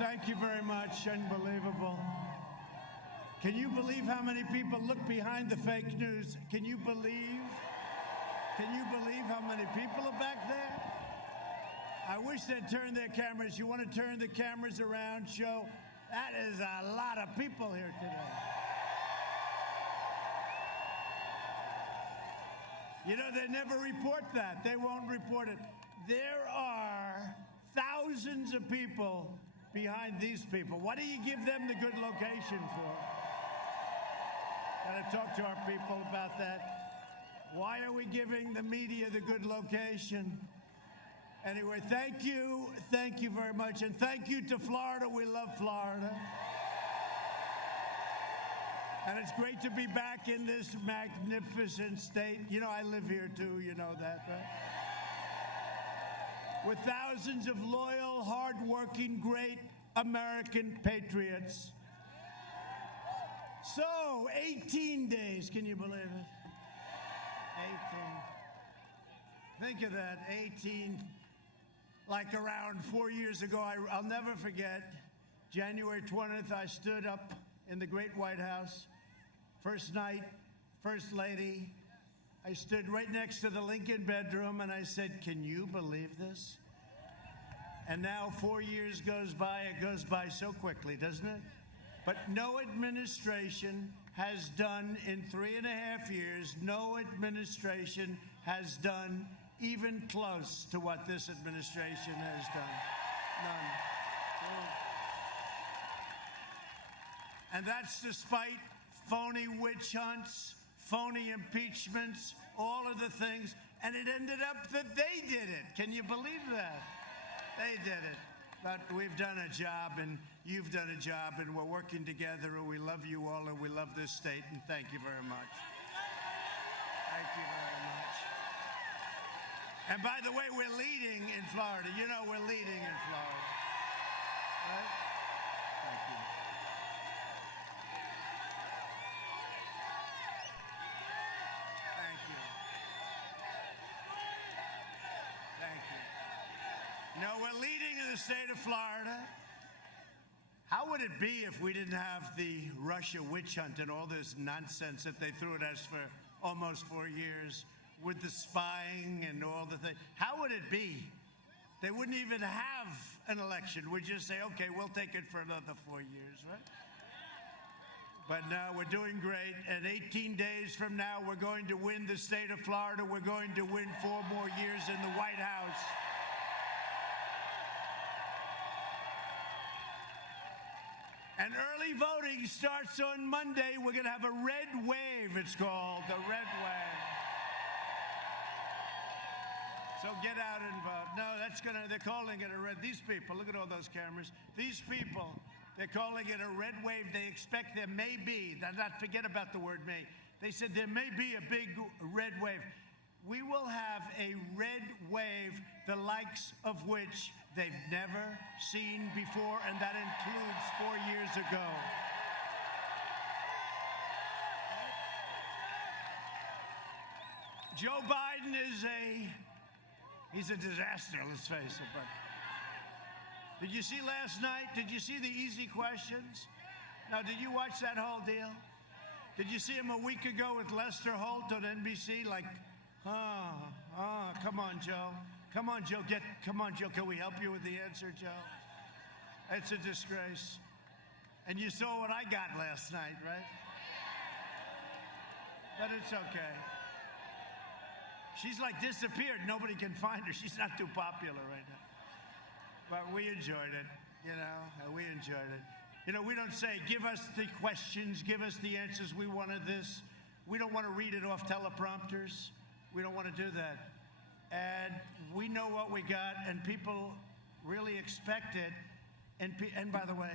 thank you very much. Unbelievable. Can you believe how many people look behind the fake news? Can you believe how many people are back there? I wish they'd turn their cameras. You want to turn the cameras around, show? That is a lot of people here today. You know, they never report that. They won't report it. There are thousands of people behind these people. Why do you give them the good location for? Gotta talk to our people about that. Why are we giving the media the good location? Anyway, thank you very much, and thank you to Florida. We love Florida. And it's great to be back in this magnificent state. You know, I live here too, you know that, right? With thousands of loyal, hardworking, great American patriots. So, 18 days, can you believe it? 18. Think of that, 18. Like around 4 years ago, I'll never forget, January 20th, I stood up in the great White House. First night, First Lady. I stood right next to the Lincoln bedroom and I said, can you believe this? And now 4 years goes by, it goes by so quickly, doesn't it? But no administration has done in 3.5 years, no administration has done even close to what this administration has done. None. And that's despite phony witch hunts, phony impeachments, all of the things. And it ended up that they did it. Can you believe that? They did it. But we've done a job, and you've done a job, and we're working together, and we love you all, and we love this state, and thank you very much. Thank you very much. And by the way, we're leading in Florida. You know we're leading in Florida. Right? Thank you. Thank you. Thank you. No, we're leading in the state of Florida. How would it be if we didn't have the Russia witch hunt and all this nonsense that they threw at us for almost 4 years? With the spying and all the things. How would it be? They wouldn't even have an election. We'd just say, okay, we'll take it for another 4 years, right? But now we're doing great. And 18 days from now, we're going to win the state of Florida. We're going to win 4 more years in the White House. And early voting starts on Monday. We're going to have a red wave, it's called, the red wave. So get out and vote. No, they're calling it a red, these people, look at all those cameras. These people, they're calling it a red wave. They expect there may be, not forget about the word may. They said there may be a big red wave. We will have a red wave, the likes of which they've never seen before, and that includes 4 years ago. Joe Biden he's a disaster, let's face it. But did you see last night? Did you see the easy questions? Now, did you watch that whole deal? Did you see him a week ago with Lester Holt on NBC? Like, come on, Joe. Come on, Joe. Can we help you with the answer, Joe? It's a disgrace. And you saw what I got last night, right? But it's okay. She's like disappeared. Nobody can find her. She's not too popular right now. But we enjoyed it, you know. We enjoyed it. You know, we don't say, give us the questions, give us the answers. We wanted this. We don't want to read it off teleprompters. We don't want to do that. And we know what we got, and people really expect it. And by the way,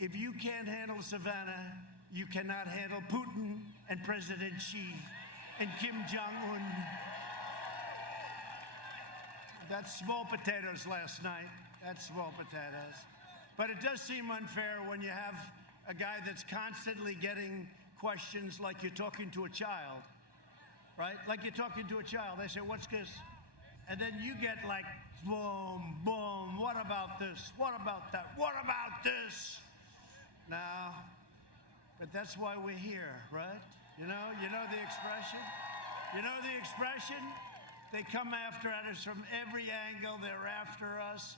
if you can't handle Savannah, you cannot handle Putin and President Xi and Kim Jong-un. That's small potatoes last night. That's small potatoes. But it does seem unfair when you have a guy that's constantly getting questions like you're talking to a child, right? Like you're talking to a child. They say, what's this? And then you get like, boom, boom, what about this? What about that? What about this? Now, but that's why we're here, right? You know the expression? You know the expression? They come after us from every angle. They're after us.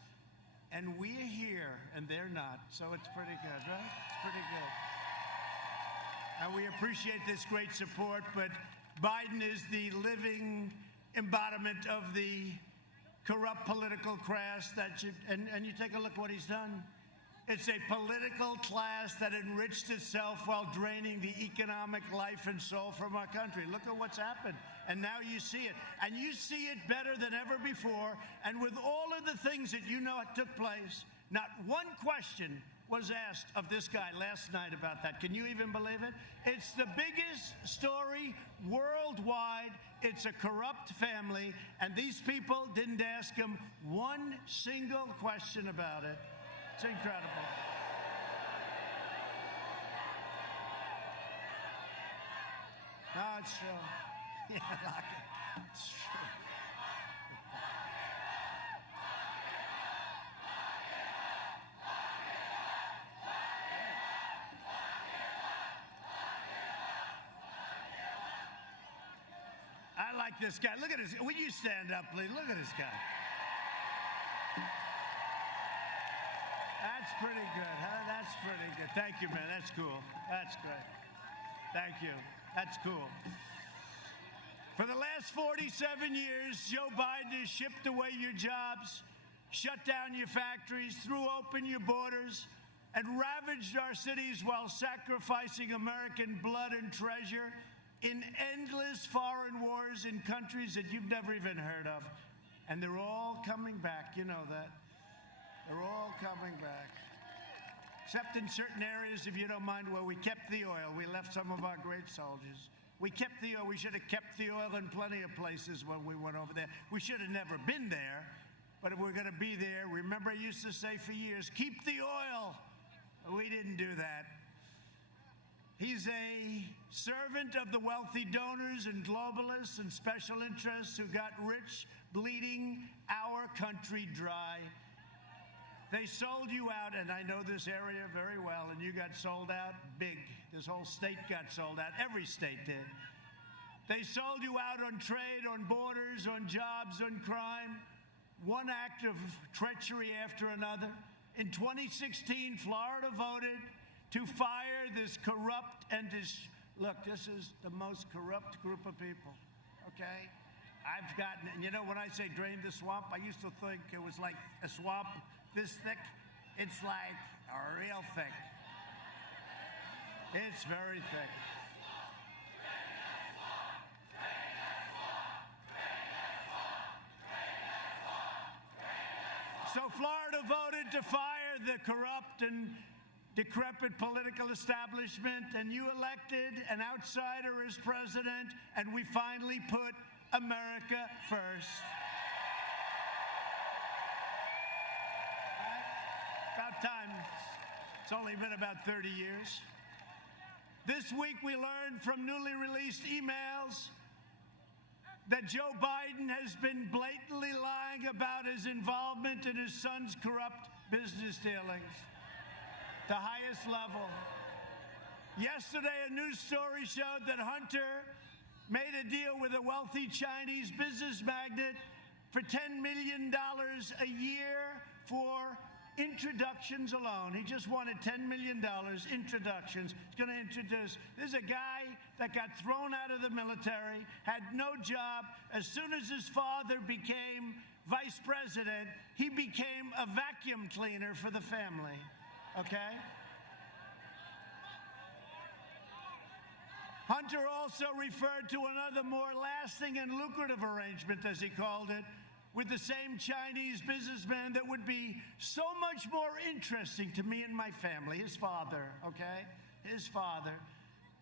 And we're here, and they're not. So it's pretty good, right? It's pretty good. And we appreciate this great support, but Biden is the living embodiment of the corrupt political class and you take a look what he's done. It's a political class that enriched itself while draining the economic life and soul from our country. Look at what's happened. And now you see it. And you see it better than ever before. And with all of the things that you know took place, not one question was asked of this guy last night about that. Can you even believe it? It's the biggest story worldwide. It's a corrupt family, and these people didn't ask him one single question about it. It's incredible. No, it's true. Yeah, lock it. It's true. I like this guy. Look at this. Will you stand up, please? Look at this guy. That's pretty good, huh? That's pretty good. Thank you, man. That's cool. That's great. Thank you. That's cool. For the last 47 years, Joe Biden has shipped away your jobs, shut down your factories, threw open your borders, and ravaged our cities while sacrificing American blood and treasure in endless foreign wars in countries that you've never even heard of. And they're all coming back. You know that. They're all coming back. Except in certain areas, if you don't mind, where we kept the oil. We left some of our great soldiers. We kept the oil. We should have kept the oil in plenty of places when we went over there. We should have never been there, but if we're going to be there, remember I used to say for years, keep the oil. We didn't do that. He's a servant of the wealthy donors and globalists and special interests who got rich, bleeding our country dry. They sold you out, and I know this area very well, and you got sold out big. This whole state got sold out. Every state did. They sold you out on trade, on borders, on jobs, on crime. One act of treachery after another. In 2016, Florida voted to fire this corrupt and look, this is the most corrupt group of people, okay? I've gotten, you know, when I say drain the swamp, I used to think it was like a swamp this thick. It's like real thick. It's very thick. So Florida voted to fire the corrupt and decrepit political establishment, and you elected an outsider as president, and we finally put America first. About time. It's only been about 30 years. This week we learned from newly released emails that Joe Biden has been blatantly lying about his involvement in his son's corrupt business dealings. The highest level. Yesterday, a news story showed that Hunter made a deal with a wealthy Chinese business magnate for $10 million a year for introductions alone. He just wanted $10 million introductions. He's going to introduce. There's a guy that got thrown out of the military, had no job. As soon as his father became vice president, he became a vacuum cleaner for the family. Okay? Hunter also referred to another more lasting and lucrative arrangement, as he called it, with the same Chinese businessman that would be so much more interesting to me and my family, his father, okay? His father.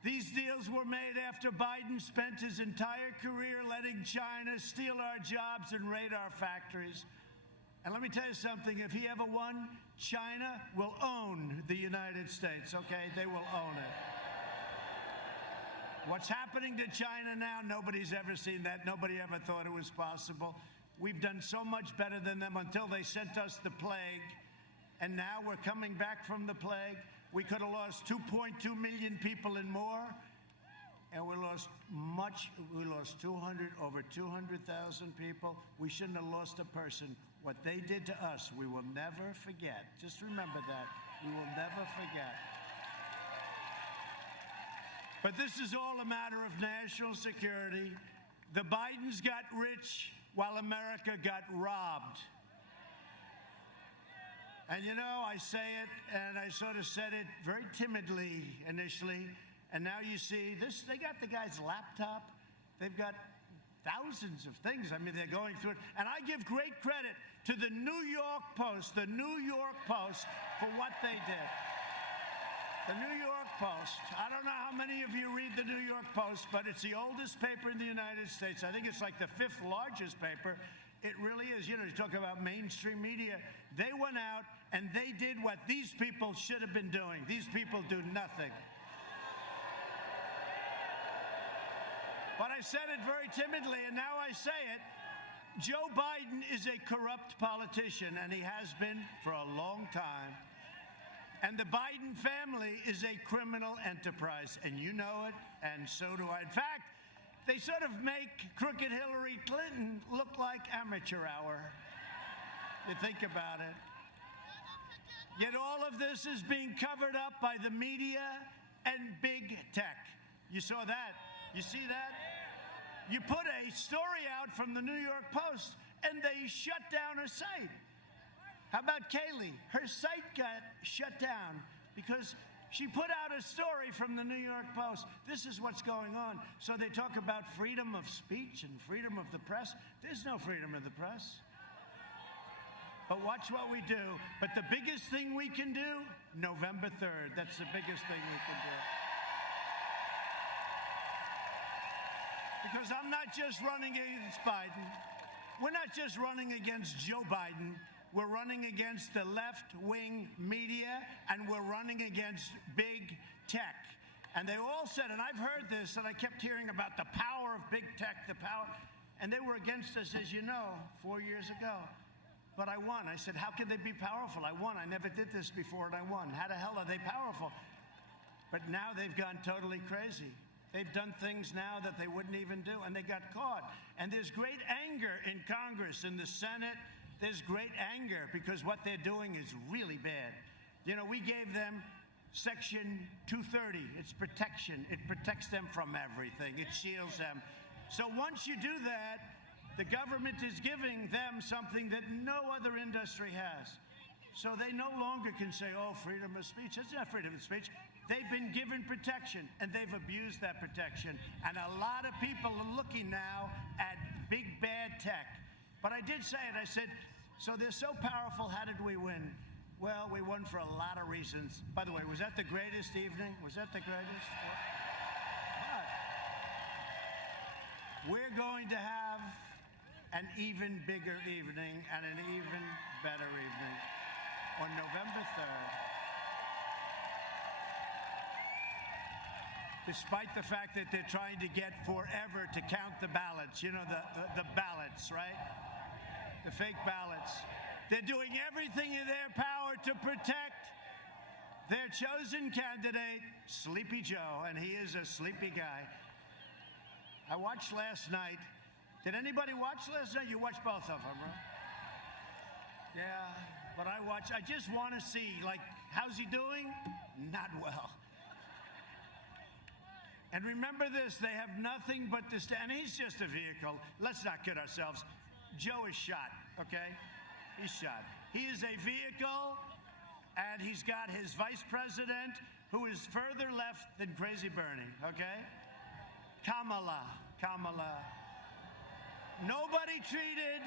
These deals were made after Biden spent his entire career letting China steal our jobs and raid our factories. And let me tell you something, if he ever won, China will own the United States, okay? They will own it. What's happening to China now, nobody's ever seen that. Nobody ever thought it was possible. We've done so much better than them until they sent us the plague. And now we're coming back from the plague. We could have lost 2.2 million people and more. And we lost over 200,000 people. We shouldn't have lost a person. What they did to us, we will never forget. Just remember that. We will never forget. But this is all a matter of national security. The Bidens got rich while America got robbed. And you know, I say it, and I sort of said it very timidly initially, and now you see this, they got the guy's laptop. They've got thousands of things. I mean, they're going through it. And I give great credit to the New York Post, for what they did. The New York Post. I don't know how many of you read the New York Post, but it's the oldest paper in the United States. I think it's like the 5th largest paper. It really is. You know, you talk about mainstream media. They went out and they did what these people should have been doing. These people do nothing. But I said it very timidly, and now I say it. Joe Biden is a corrupt politician, and he has been for a long time. And the Biden family is a criminal enterprise, and you know it, and so do I. In fact, they sort of make crooked Hillary Clinton look like amateur hour. You think about it. Yet all of this is being covered up by the media and big tech. You saw that? You see that? You put a story out from the New York Post, and they shut down her site. How about Kayleigh? Her site got shut down because she put out a story from the New York Post. This is what's going on. So they talk about freedom of speech and freedom of the press. There's no freedom of the press. But watch what we do. But the biggest thing we can do, November 3rd. That's the biggest thing we can do. Because I'm not just running against Biden. We're not just running against Joe Biden. We're running against the left-wing media, and we're running against big tech. And they all said, and I've heard this, and I kept hearing about the power of big tech, the power. And they were against us, as you know, 4 years ago. But I won. I said, how can they be powerful? I won. I never did this before, and I won. How the hell are they powerful? But now they've gone totally crazy. They've done things now that they wouldn't even do, and they got caught. And there's great anger in Congress, in the Senate. There's great anger because what they're doing is really bad. You know, we gave them Section 230. It's protection. It protects them from everything. It shields them. So once you do that, the government is giving them something that no other industry has. So they no longer can say, oh, freedom of speech. It's not freedom of speech. They've been given protection, and they've abused that protection. And a lot of people are looking now at big bad tech. But I did say it. I said, so they're so powerful, how did we win? Well, we won for a lot of reasons. By the way, was that the greatest evening? Was that the greatest? But we're going to have an even bigger evening and an even better evening on November 3rd. Despite the fact that they're trying to get forever to count the ballots, you know, the ballots, right? The fake ballots. They're doing everything in their power to protect their chosen candidate, Sleepy Joe, and he is a sleepy guy. I watched last night. Did anybody watch last night? You watched both of them, right? Yeah, but I just want to see, like, how's he doing? Not well. And remember this, they have nothing but this, and he's just a vehicle. Let's not kid ourselves. Joe is shot, okay? He's shot. He is a vehicle, and he's got his vice president, who is further left than Crazy Bernie, okay? Kamala. Nobody treated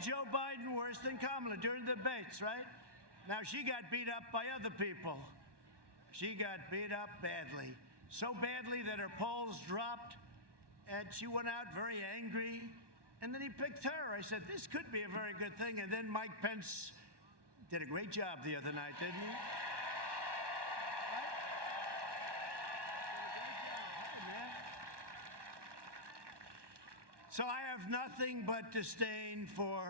Joe Biden worse than Kamala during the debates, right? Now, she got beat up by other people. She got beat up badly. So badly that her polls dropped, and she went out very angry. And then he picked her. I said, this could be a very good thing. And then Mike Pence did a great job the other night, didn't he? So I have have nothing but disdain for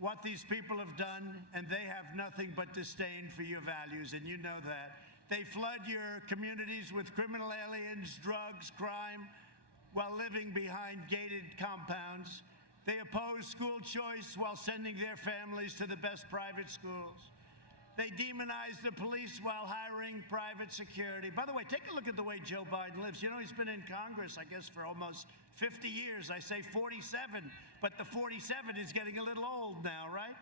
what these people have done, and they have nothing but disdain for your values, and you know that. They flood your communities with criminal aliens, drugs, crime, while living behind gated compounds. They oppose school choice while sending their families to the best private schools. They demonize the police while hiring private security. By the way, take a look at the way Joe Biden lives. You know, he's been in Congress, I guess, for almost 50 years. I say 47, but the 47 is getting a little old now, right?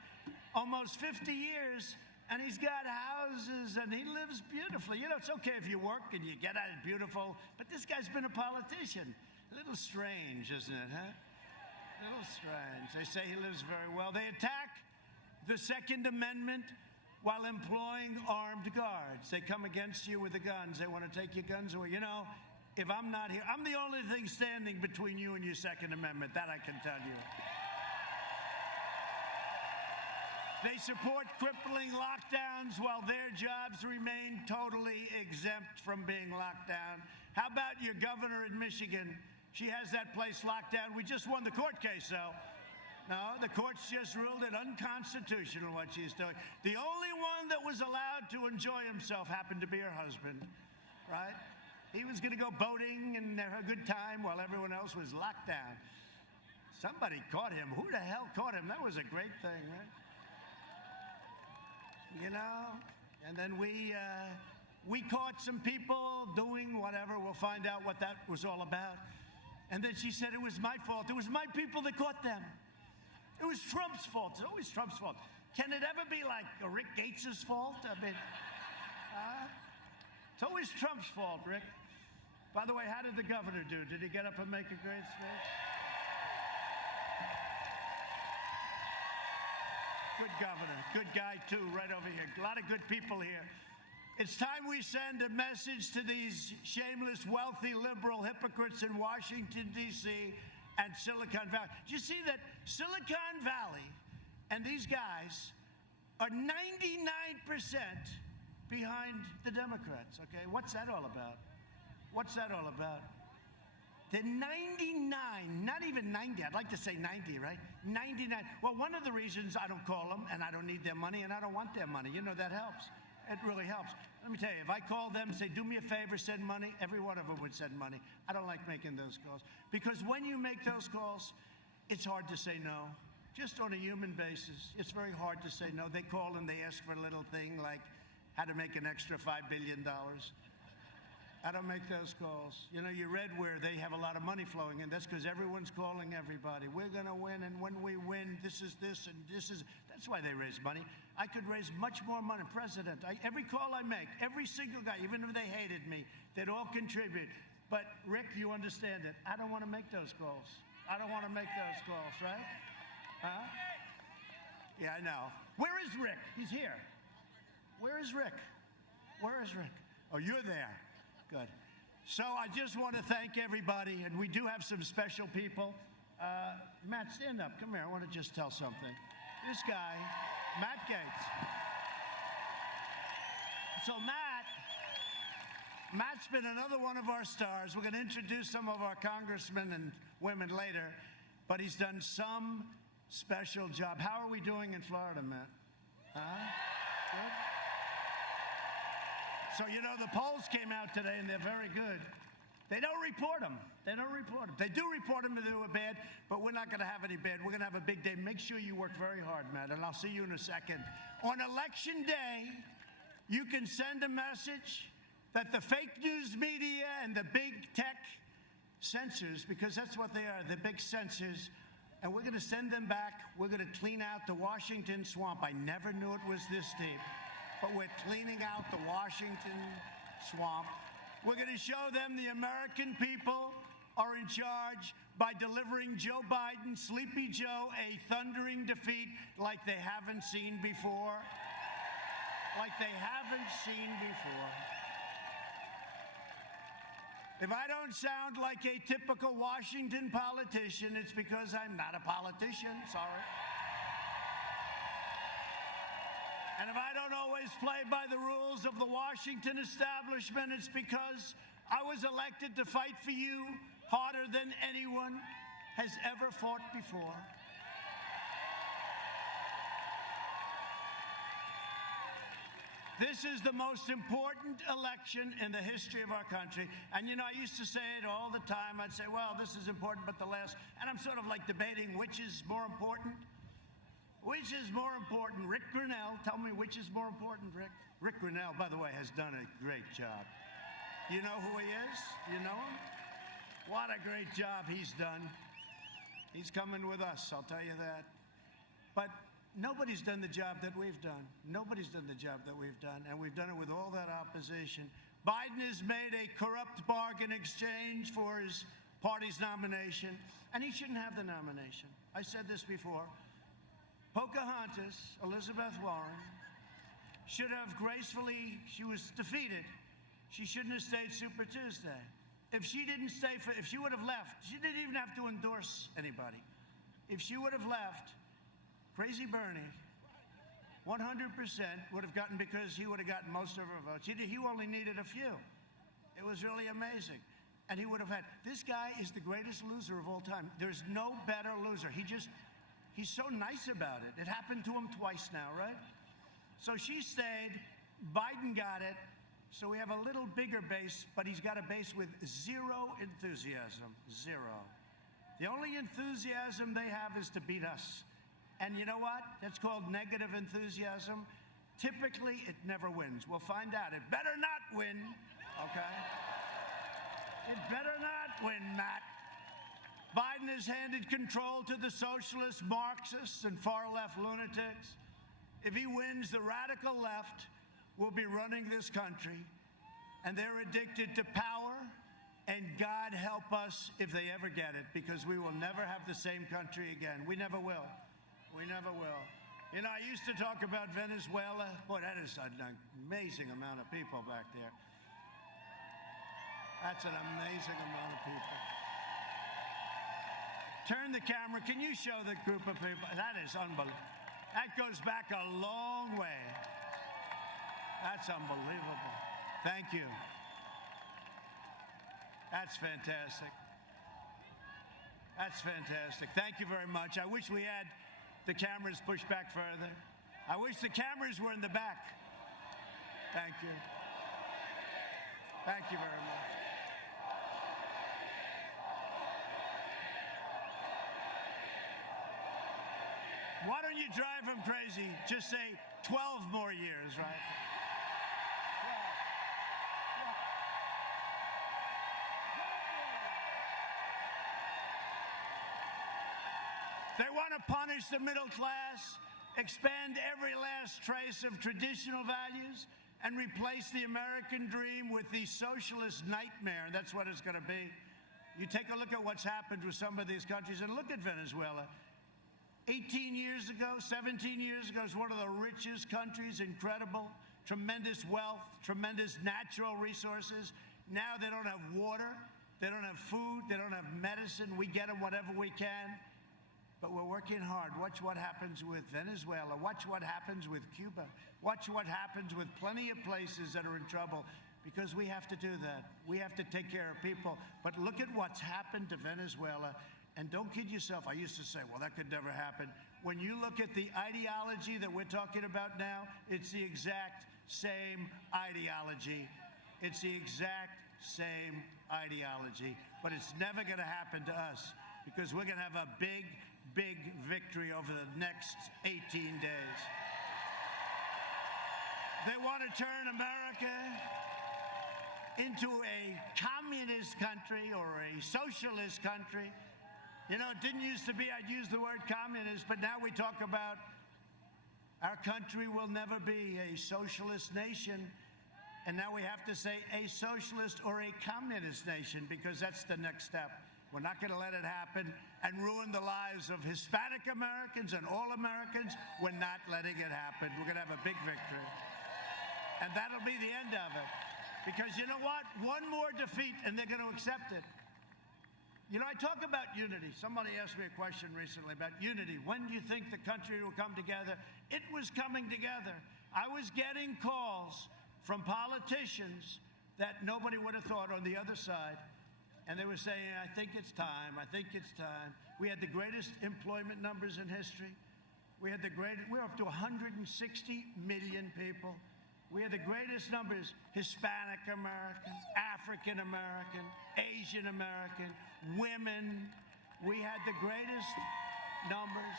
Almost 50 years, and he's got houses, and he lives beautifully. You know, it's okay if you work and you get at it beautiful, but this guy's been a politician. A little strange, isn't it, huh? A little strange. They say he lives very well. They attack the Second Amendment while employing armed guards. They come against you with the guns. They want to take your guns away. You know, if I'm not here, I'm the only thing standing between you and your Second Amendment. That I can tell you. They support crippling lockdowns while their jobs remain totally exempt from being locked down. How about your governor in Michigan? She has that place locked down. We just won the court case, though. No, the courts just ruled it unconstitutional what she's doing. The only one that was allowed to enjoy himself happened to be her husband, right? He was going to go boating and have a good time while everyone else was locked down. Somebody caught him. Who the hell caught him? That was a great thing, right? You know? And then we caught some people doing whatever. We'll find out what that was all about. And then she said, it was my fault. It was my people that caught them. It was Trump's fault. It's always Trump's fault. Can it ever be like Rick Gates' fault? I mean, it's always Trump's fault, Rick. By the way, how did the governor do? Did he get up and make a great speech? Good governor. Good guy, too, right over here. A lot of good people here. It's time we send a message to these shameless, wealthy, liberal hypocrites in Washington, D.C. and Silicon Valley. Do you see that Silicon Valley and these guys are 99% behind the Democrats, okay? What's that all about? What's that all about? They're 99, not even 90. I'd like to say 90, right? 99. Well, one of the reasons I don't call them, and I don't need their money, and I don't want their money, you know, that helps. It really helps. Let me tell you, if I call them and say, do me a favor, send money, every one of them would send money. I don't like making those calls. Because when you make those calls, it's hard to say no. Just on a human basis, it's very hard to say no. They call and they ask for a little thing like how to make an extra $5 billion. I don't make those calls. You know, you read where they have a lot of money flowing in. That's because everyone's calling everybody. We're going to win, and when we win, this is this, and this is... That's why they raise money. I could raise much more money. President, every call I make, every single guy, even if they hated me, they'd all contribute. But, Rick, you understand it. I don't want to make those calls. I don't want to make those calls, right? Huh? Yeah, I know. Where is Rick? He's here. Where is Rick? Where is Rick? Oh, you're there. Good. So I just want to thank everybody, and we do have some special people. Matt, stand up. Come here. I want to just tell something. This guy, Matt Gaetz. So Matt's been another one of our stars. We're going to introduce some of our congressmen and women later, but he's done some special job. How are we doing in Florida, Matt? Huh? Good? So, you know, the polls came out today, and they're very good. They don't report them. They don't report them. They do report them if they were bad, but we're not going to have any bad. We're going to have a big day. Make sure you work very hard, Matt, and I'll see you in a second. On Election Day, you can send a message that the fake news media and the big tech censors, because that's what they are, the big censors, and we're going to send them back. We're going to clean out the Washington swamp. I never knew it was this deep. But we're cleaning out the Washington swamp. We're going to show them the American people are in charge by delivering Joe Biden, Sleepy Joe, a thundering defeat like they haven't seen before. Like they haven't seen before. If I don't sound like a typical Washington politician, it's because I'm not a politician. Sorry. And if I don't always play by the rules of the Washington establishment, it's because I was elected to fight for you harder than anyone. has ever fought before. This is the most important election in the history of our country. And, you know, I used to say it all the time. I'd say, well, this is important, but the last. And I'm sort of like debating which is more important. Which is more important? Rick Grinnell, tell me which is more important, Rick. Rick Grinnell, by the way, has done a great job. You know who he is? You know him? What a great job he's done. He's coming with us, I'll tell you that. But nobody's done the job that we've done. Nobody's done the job that we've done, and we've done it with all that opposition. Biden has made a corrupt bargain exchange for his party's nomination, and he shouldn't have the nomination. I said this before. Pocahontas, Elizabeth Warren, should have gracefully, she was defeated. She shouldn't have stayed Super Tuesday. If she didn't stay, if she would have left, she didn't even have to endorse anybody. If she would have left, Crazy Bernie, 100% would have gotten, because he would have gotten most of her votes. He only needed a few. It was really amazing. And he would have had, this guy is the greatest loser of all time. There's no better loser. He's so nice about it. It happened to him twice now, right? So she stayed, Biden got it, so we have a little bigger base, but he's got a base with zero enthusiasm, zero. The only enthusiasm they have is to beat us. And you know what? That's called negative enthusiasm. Typically, it never wins. We'll find out. It better not win, okay? It better not win, Matt. Biden has handed control to the socialists, Marxists, and far-left lunatics. If he wins, the radical left will be running this country, and they're addicted to power, and God help us if they ever get it, because we will never have the same country again. We never will. We never will. You know, I used to talk about Venezuela. Boy, that is an amazing amount of people back there. That's an amazing amount of people. Turn the camera. Can you show the group of people? That is unbelievable. That goes back a long way. That's unbelievable. Thank you. That's fantastic. That's fantastic. Thank you very much. I wish we had the cameras pushed back further. I wish the cameras were in the back. Thank you. Thank you very much. Why don't you drive them crazy? Just say 12 more years, right? They want to punish the middle class, expand every last trace of traditional values, and replace the American dream with the socialist nightmare. That's what it's going to be. You take a look at what's happened with some of these countries, and look at Venezuela. 18 years ago, 17 years ago, it was one of the richest countries, incredible, tremendous wealth, tremendous natural resources. Now they don't have water, they don't have food, they don't have medicine. We get them whatever we can, but we're working hard. Watch what happens with Venezuela. Watch what happens with Cuba. Watch what happens with plenty of places that are in trouble, because we have to do that. We have to take care of people. But look at what's happened to Venezuela. And don't kid yourself. I used to say, well, that could never happen. When you look at the ideology that we're talking about now, it's the exact same ideology. It's the exact same ideology. But it's never going to happen to us, because we're going to have a big, big victory over the next 18 days. They want to turn America into a communist country or a socialist country. You know, it didn't used to be, I'd use the word communist, but now we talk about our country will never be a socialist nation. And now we have to say a socialist or a communist nation, because that's the next step. We're not going to let it happen and ruin the lives of Hispanic Americans and all Americans. We're not letting it happen. We're going to have a big victory. And that'll be the end of it. Because you know what? One more defeat and they're going to accept it. You know, I talk about unity. Somebody asked me a question recently about unity. When do you think the country will come together? It was coming together. I was getting calls from politicians that nobody would have thought on the other side. And they were saying, I think it's time, I think it's time. We had the greatest employment numbers in history. We're up to 160 million people. We had the greatest numbers, Hispanic American, African American, Asian American, women. We had the greatest numbers.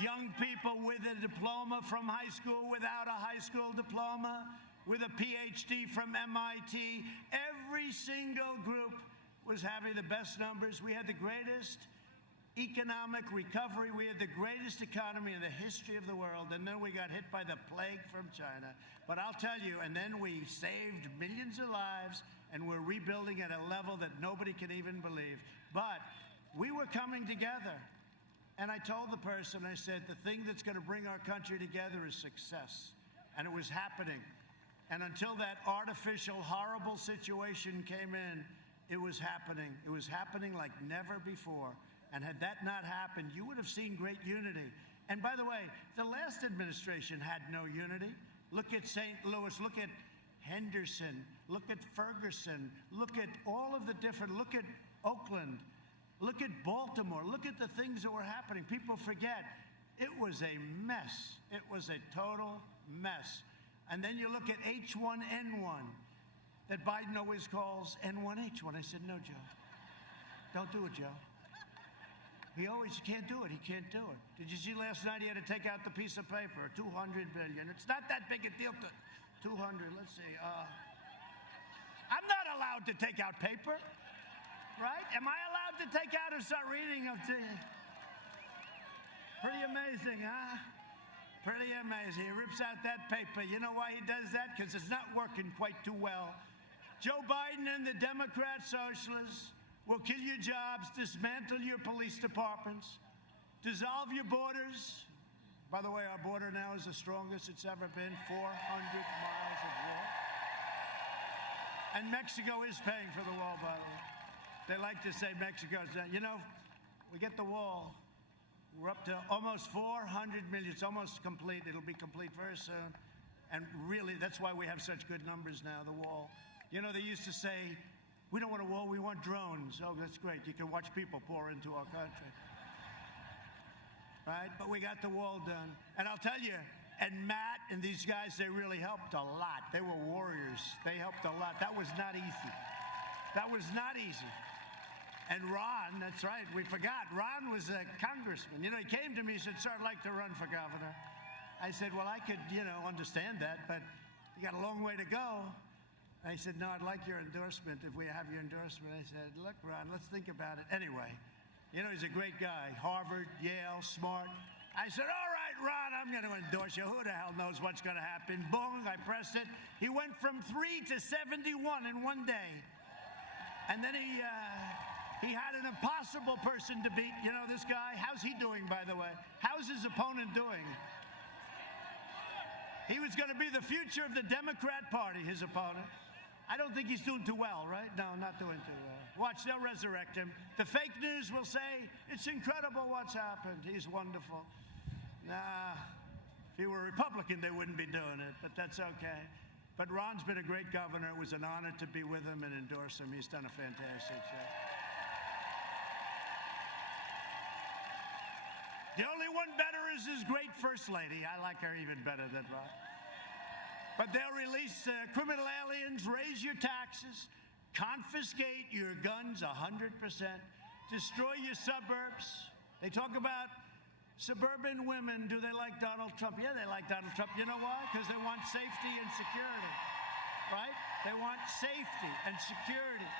Young people with a diploma from high school, without a high school diploma, with a PhD from MIT. Every single group was having the best numbers. We had the greatest economic recovery. We had the greatest economy in the history of the world, and then we got hit by the plague from China. But I'll tell you, and then we saved millions of lives, and we're rebuilding at a level that nobody can even believe. But we were coming together, and I told the person, I said, the thing that's going to bring our country together is success, and it was happening. And until that artificial, horrible situation came in, it was happening. It was happening like never before. And had that not happened, you would have seen great unity. And by the way, the last administration had no unity. Look at St. Louis, look at Henderson, look at Ferguson, look at all of the different, look at Oakland, look at Baltimore, look at the things that were happening. People forget, it was a mess. It was a total mess. And then you look at H1N1, that Biden always calls N1H1. I said, no, Joe, don't do it, Joe. He can't do it, he can't do it. Did you see last night he had to take out the piece of paper, $200 billion. It's not that big a deal to 200, let's see. I'm not allowed to take out paper, right? Am I allowed to take out and start reading them to you? Pretty amazing, huh? Pretty amazing. He rips out that paper. You know why he does that? Because it's not working quite too well. Joe Biden and the Democrat socialists will kill your jobs, dismantle your police departments, dissolve your borders. By the way, our border now is the strongest it's ever been, 400 miles of wall. And Mexico is paying for the wall, by the way. They like to say Mexico's, you know, we get the wall. We're up to almost 400 million. It's almost complete. It'll be complete very soon. And really, that's why we have such good numbers now, the wall. You know, they used to say, we don't want a wall, we want drones. Oh, that's great. You can watch people pour into our country. Right? But we got the wall done. And I'll tell you, and Matt and these guys, they really helped a lot. They were warriors. They helped a lot. That was not easy. That was not easy. And Ron, that's right, we forgot. Ron was a congressman. You know, he came to me and said, sir, I'd like to run for governor. I said, well, I could, you know, understand that, but you got a long way to go. I said, no, I'd like your endorsement if we have your endorsement. I said, look, Ron, let's think about it. Anyway, you know, he's a great guy. Harvard, Yale, smart. I said, all right, Ron, I'm going to endorse you. Who the hell knows what's going to happen? Boom, I pressed it. He went from 3 to 71 in one day. And then he had an impossible person to beat. You know, this guy, how's he doing, by the way? How's his opponent doing? He was going to be the future of the Democrat Party, his opponent. I don't think he's doing too well, right? No, not doing too well. Watch, they'll resurrect him. The fake news will say, it's incredible what's happened. He's wonderful. Nah, if he were a Republican, they wouldn't be doing it, but that's okay. But Ron's been a great governor. It was an honor to be with him and endorse him. He's done a fantastic job. The only one better is his great first lady. I like her even better than Ron. But they'll release criminal aliens, raise your taxes, confiscate your guns 100%, destroy your suburbs. They talk about suburban women. Do they like Donald Trump? Yeah, they like Donald Trump. You know why? Because they want safety and security, right? They want safety and security.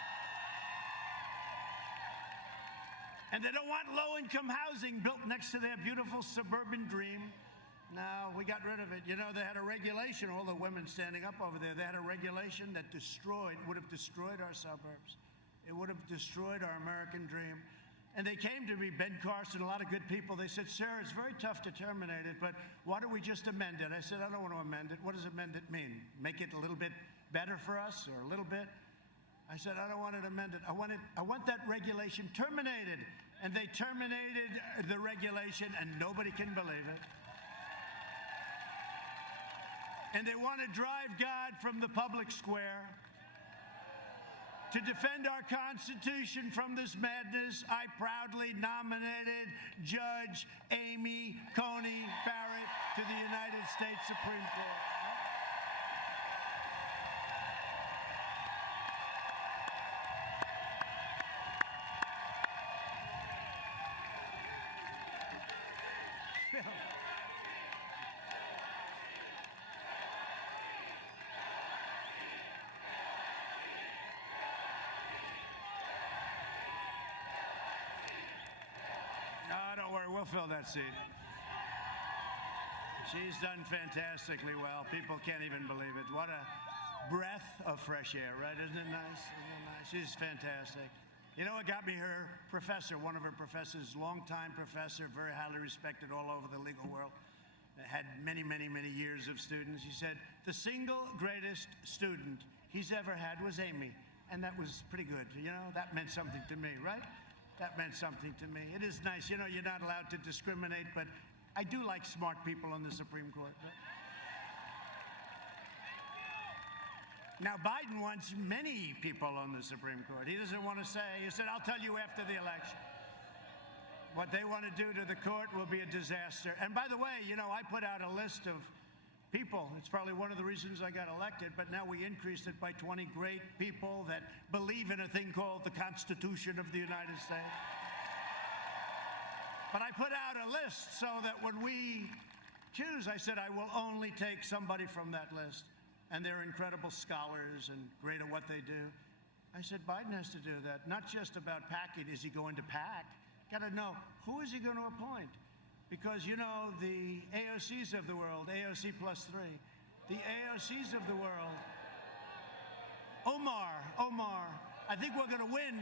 And they don't want low-income housing built next to their beautiful suburban dream. No, we got rid of it. You know, they had a regulation, all the women standing up over there, they had a regulation that would have destroyed our suburbs. It would have destroyed our American dream. And they came to me, Ben Carson, a lot of good people. They said, sir, it's very tough to terminate it, but why don't we just amend it? I said, I don't want to amend it. What does amend it mean? Make it a little bit better for us or a little bit? I said, I don't want it amended. I want that regulation terminated. And they terminated the regulation, and nobody can believe it. And they want to drive God from the public square to To defend our Constitution from this madness, I proudly nominated Judge Amy Coney Barrett to the United States Supreme Court. We'll fill that seat. She's done fantastically well. People can't even believe it. What a breath of fresh air, right? Isn't it nice? Isn't it nice? She's fantastic. You know what got me? Her professor, one of her professors, longtime professor, very highly respected all over the legal world, had many, many, many years of students. He said, the single greatest student he's ever had was Amy. And that was pretty good. You know, that meant something to me, right? That meant something to me. It is nice. You know, you're not allowed to discriminate, but I do like smart people on the Supreme Court. Now, Biden wants many people on the Supreme Court. He doesn't want to say, he said, I'll tell you after the election. What they want to do to the court will be a disaster. And by the way, you know, I put out a list of people. It's probably one of the reasons I got elected, but now we increased it by 20 great people that believe in a thing called the Constitution of the United States. But I put out a list so that when we choose, I said I will only take somebody from that list. And they're incredible scholars and great at what they do. I said Biden has to do that, not just about packing. Is he going to pack? Got to know, who is he going to appoint? Because, you know, the AOCs of the world, AOC +3, the AOCs of the world, Omar, I think we're going to win.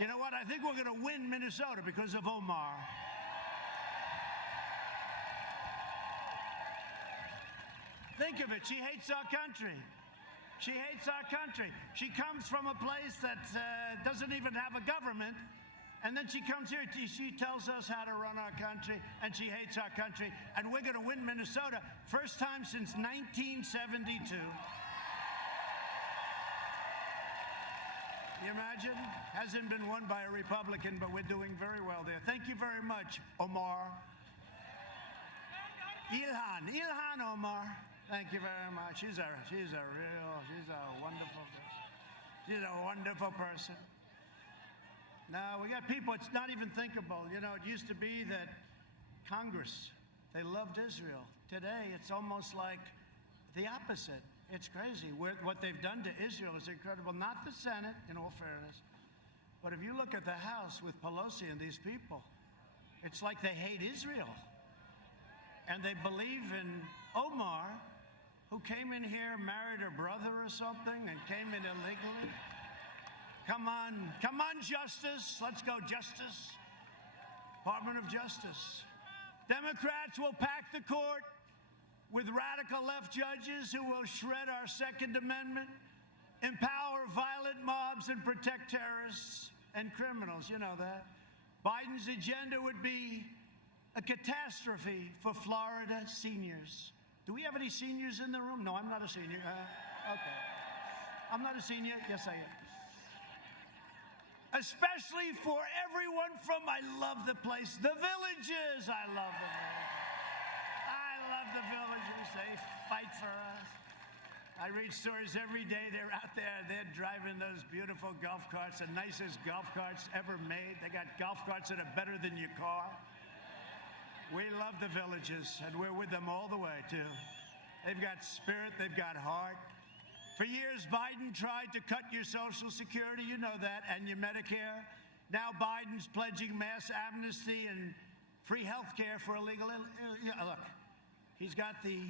You know what? I think we're going to win Minnesota because of Omar. Think of it. She hates our country. She hates our country. She comes from a place that doesn't even have a government. And then she comes here, she tells us how to run our country, and she hates our country, and we're going to win Minnesota. First time since 1972. You imagine? Hasn't been won by a Republican, but we're doing very well there. Thank you very much, Omar. Ilhan Omar. Thank you very much. She's a wonderful person. Now, we got people, it's not even thinkable. You know, it used to be that Congress, they loved Israel. Today, it's almost like the opposite. It's crazy. What they've done to Israel is incredible. Not the Senate, in all fairness. But if you look at the House with Pelosi and these people, it's like they hate Israel. And they believe in Omar, who came in here, married her brother or something, and came in illegally. Come on, Justice. Let's go, Justice. Department of Justice. Democrats will pack the court with radical left judges who will shred our Second Amendment, empower violent mobs, and protect terrorists and criminals. You know that. Biden's agenda would be a catastrophe for Florida seniors. Do we have any seniors in the room? No, I'm not a senior. Okay. I'm not a senior. Yes, I am. Especially for everyone from, I love the place, the Villages. I love the Villages. I love the Villages. They fight for us. I read stories every day. They're out there. They're driving those beautiful golf carts, the nicest golf carts ever made. They got golf carts that are better than your car. We love the Villages, and we're with them all the way, too. They've got spirit. They've got heart. For years, Biden tried to cut your Social Security, you know that, and your Medicare. Now Biden's pledging mass amnesty and free health care for illegal. Look, he's got the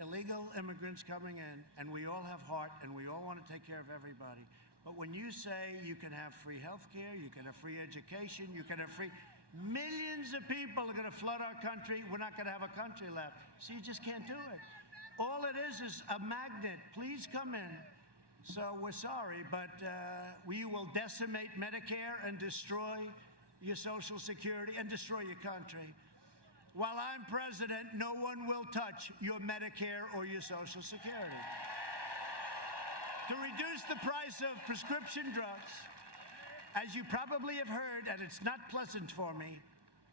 illegal immigrants coming in, and we all have heart, and we all want to take care of everybody. But when you say you can have free health care, you can have free education, you can have free... Millions of people are going to flood our country. We're not going to have a country left. So you just can't do it. All it is a magnet. Please come in. So we're sorry, but we will decimate Medicare and destroy your Social Security and destroy your country. While I'm president, no one will touch your Medicare or your Social Security. to reduce the price of prescription drugs. As you probably have heard, and it's not pleasant for me,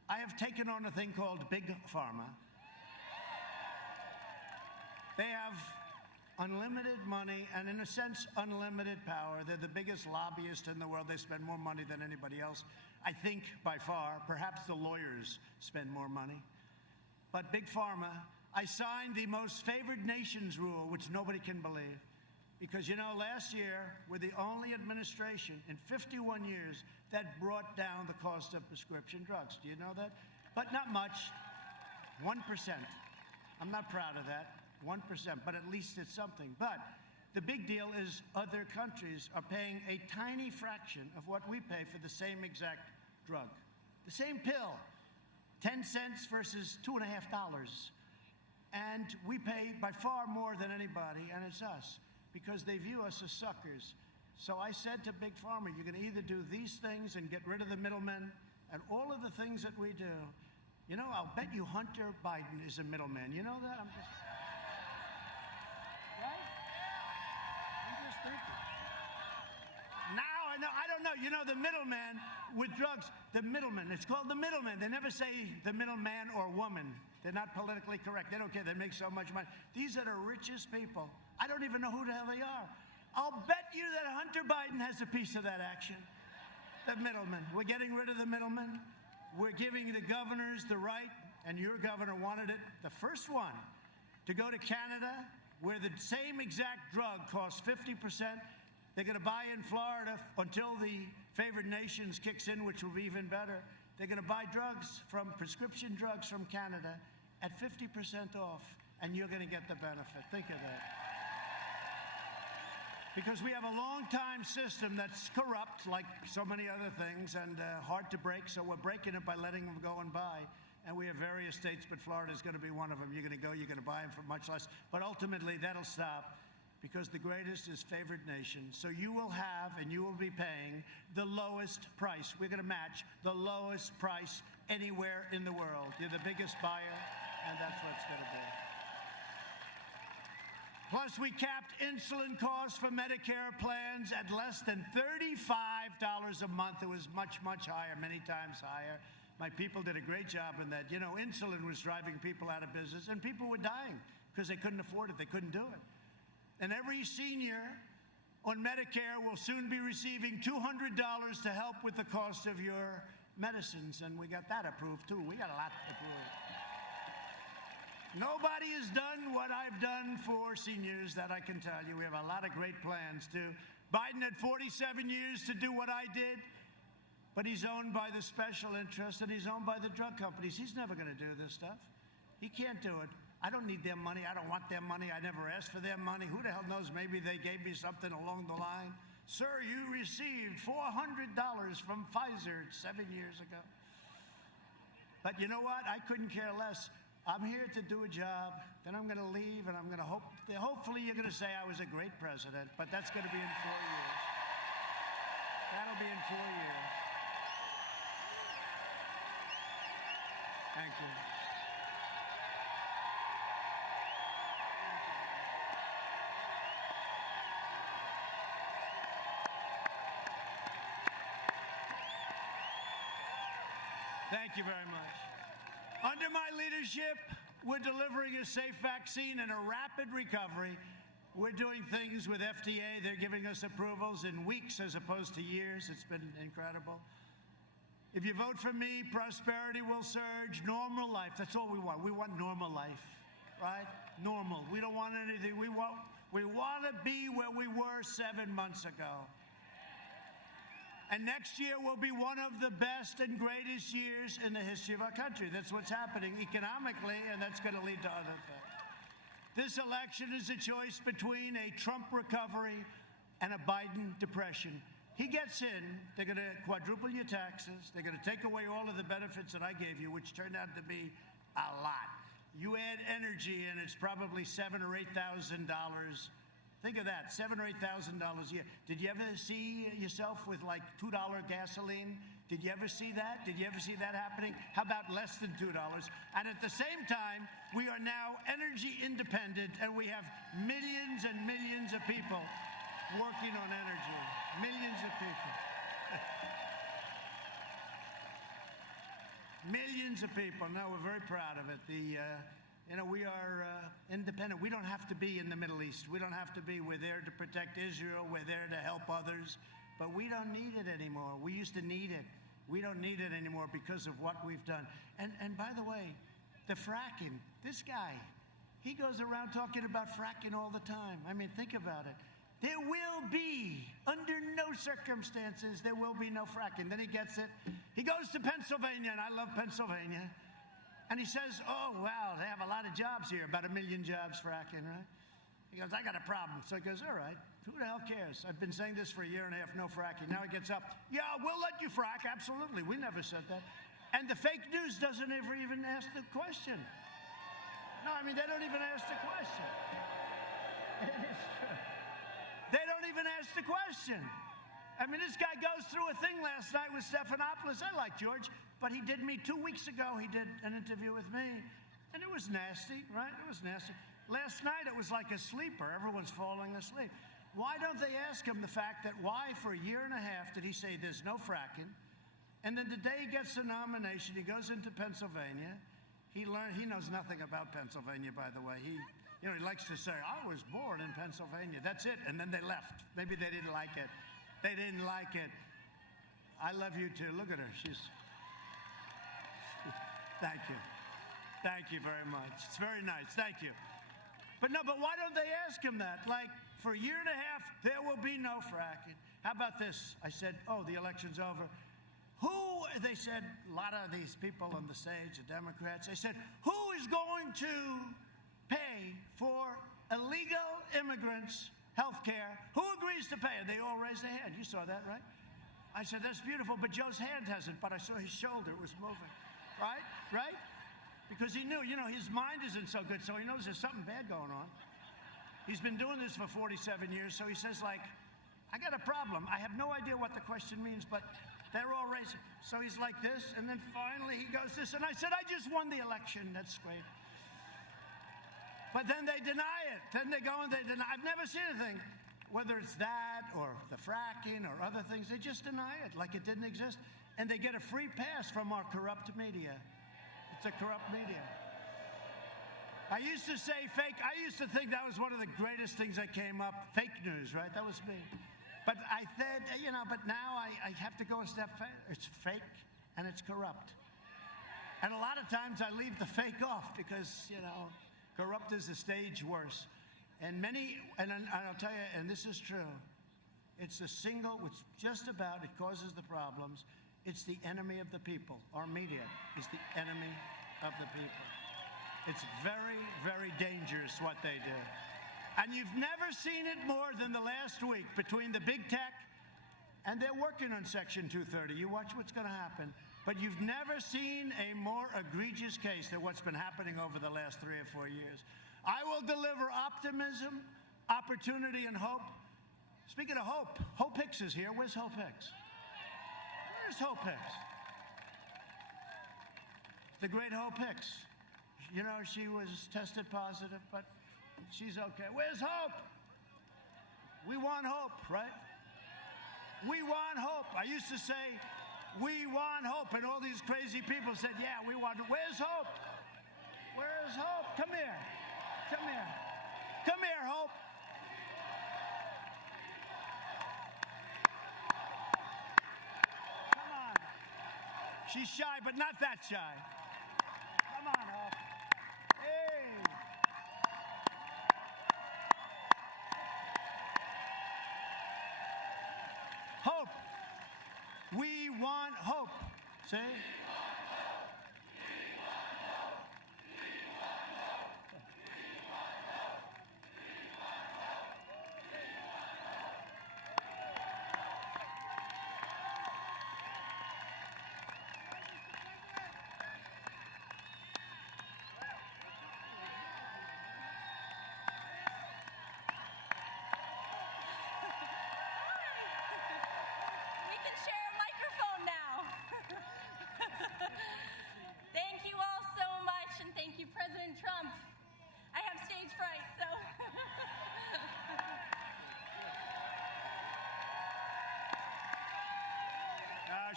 I have taken on a thing called Big Pharma. They have unlimited money and, in a sense, unlimited power. They're the biggest lobbyist in the world. They spend more money than anybody else, I think, by far. Perhaps the lawyers spend more money. But Big Pharma, I signed the most favored nations rule, which nobody can believe. Because, you know, last year, we're the only administration in 51 years that brought down the cost of prescription drugs. Do you know that? But not much. 1%. I'm not proud of that. 1%, but at least it's something. But the big deal is other countries are paying a tiny fraction of what we pay for the same exact drug. The same pill, 10 cents versus $2.50. And we pay by far more than anybody, and it's us, because they view us as suckers. So I said to Big Pharma, you're going to either do these things and get rid of the middlemen and all of the things that we do. You know, I'll bet you Hunter Biden is a middleman. You know that? I'm just thinking. Now I know, I don't know. You know, the middleman with drugs, the middleman, it's called the middleman. They never say the middleman or woman. They're not politically correct. They don't care. They make so much money. These are the richest people. I don't even know who the hell they are. I'll bet you that Hunter Biden has a piece of that action. The middleman. We're getting rid of the middleman. We're giving the governors the right, and your governor wanted it, the first one, to go to Canada, where the same exact drug costs 50%. They're going to buy in Florida until the favored nations kicks in, which will be even better. They're going to buy drugs prescription drugs from Canada at 50% off, and you're going to get the benefit. Think of that. Because we have a long-time system that's corrupt, like so many other things, and hard to break, so we're breaking it by letting them go and buy. And we have various states, but Florida is going to be one of them. You're going to go, you're going to buy them for much less. But ultimately, that'll stop, because the greatest is favored nation. So you will have, and you will be paying, the lowest price. We're going to match the lowest price anywhere in the world. You're the biggest buyer, and that's what it's going to be. Plus, we capped insulin costs for Medicare plans at less than $35 a month. It was much, much higher, many times higher. My people did a great job in that. You know, insulin was driving people out of business, and people were dying because they couldn't afford it. They couldn't do it. And every senior on Medicare will soon be receiving $200 to help with the cost of your medicines, and we got that approved, too. We got a lot approved. Nobody has done what I've done for seniors, that I can tell you. We have a lot of great plans, too. Biden had 47 years to do what I did, but he's owned by the special interests, and he's owned by the drug companies. He's never going to do this stuff. He can't do it. I don't need their money. I don't want their money. I never asked for their money. Who the hell knows? Maybe they gave me something along the line. Sir, you received $400 from Pfizer 7 years ago. But you know what? I couldn't care less. I'm here to do a job, then I'm going to leave, and I'm going to hopefully you're going to say I was a great president, but that's going to be in 4 years. That'll be in 4 years. Thank you. Thank you very much. Under my leadership, we're delivering a safe vaccine and a rapid recovery. We're doing things with FDA. They're giving us approvals in weeks as opposed to years. It's been incredible. If you vote for me, prosperity will surge, normal life. That's all we want. We want normal life, right? Normal. We don't want anything. We want to be where we were 7 months ago. And next year will be one of the best and greatest years in the history of our country. That's what's happening economically, and that's going to lead to other things. This election is a choice between a Trump recovery and a Biden depression. He gets in, they're going to quadruple your taxes, they're going to take away all of the benefits that I gave you, which turned out to be a lot. You add energy, and it's probably $7,000 or $8,000. Think of that, $7,000 or $8,000 a year. Did you ever see yourself with like $2 gasoline? Did you ever see that? Did you ever see that happening? How about less than $2? And at the same time, we are now energy independent, and we have millions and millions of people working on energy. Millions of people. Millions of people. No, we're very proud of it. We are independent. We don't have to be in the Middle East. We don't have to be. We're there to protect Israel. We're there to help others. But we don't need it anymore. We used to need it. We don't need it anymore because of what we've done. And by the way, the fracking, this guy, he goes around talking about fracking all the time. I mean, think about it. There will be, under no circumstances, there will be no fracking. Then he gets it. He goes to Pennsylvania, and I love Pennsylvania. And he says, oh, wow, they have a lot of jobs here, about 1 million jobs fracking, right? He goes, I got a problem. So he goes, all right, who the hell cares? I've been saying this for 1.5 years, no fracking. Now he gets up, yeah, we'll let you frack, absolutely. We never said that. And the fake news doesn't ever even ask the question. No, I mean, they don't even ask the question. It is true. They don't even ask the question. I mean, this guy goes through a thing last night with Stephanopoulos. I like George, but he did me 2 weeks ago. He did an interview with me, and it was nasty, right? It was nasty. Last night, it was like a sleeper. Everyone's falling asleep. Why don't they ask him the fact that why for 1.5 years did he say there's no fracking? And then the day he gets the nomination, he goes into Pennsylvania. He knows nothing about Pennsylvania, by the way. He likes to say, I was born in Pennsylvania. That's it. And then they left. Maybe they didn't like it. They didn't like it. I love you too. Look at her. Thank you. Thank you very much. It's very nice. Thank you. But why don't they ask him that? Like, for 1.5 years, there will be no fracking. How about this? I said, oh, the election's over. They said, a lot of these people on the stage, the Democrats, they said, who is going to pay for illegal immigrants' health care? Who agrees to pay? And they all raised their hand. You saw that, right? I said, that's beautiful, but Joe's hand hasn't, but I saw his shoulder was moving. Right? Right? Because he knew, his mind isn't so good, so he knows there's something bad going on. He's been doing this for 47 years, so he says, like, I got a problem. I have no idea what the question means, but they're all raising. So he's like this, and then finally he goes this, and I said, I just won the election. That's great. But then they deny it. Then they go and they deny. I've never seen anything, whether it's that or the fracking or other things, they just deny it like it didn't exist. And they get a free pass from our corrupt media. It's a corrupt media. I used to say fake. I used to think that was one of the greatest things that came up. Fake news, right? That was me. But I said, but now I have to go a step further. It's fake and it's corrupt. And a lot of times I leave the fake off because, corrupt is a stage worse. And I'll tell you, and this is true, it's the single, which just about, it causes the problems. It's the enemy of the people. Our media is the enemy of the people. It's very, very dangerous what they do. And you've never seen it more than the last week between the big tech, and they're working on Section 230. You watch what's going to happen. But you've never seen a more egregious case than what's been happening over the last 3 or 4 years. I will deliver optimism, opportunity, and hope. Speaking of hope, Hope Hicks is here. Where's Hope Hicks? Where's Hope Hicks? The great Hope Hicks. She was tested positive, but she's okay. Where's hope? We want hope, right? We want hope. I used to say, we want hope, and all these crazy people said, yeah, we want hope. Where's hope? Where's hope? Come here. Come here. Come here, Hope. Come on. She's shy, but not that shy. Come on, Hope. Hey. Hope. We want hope. See?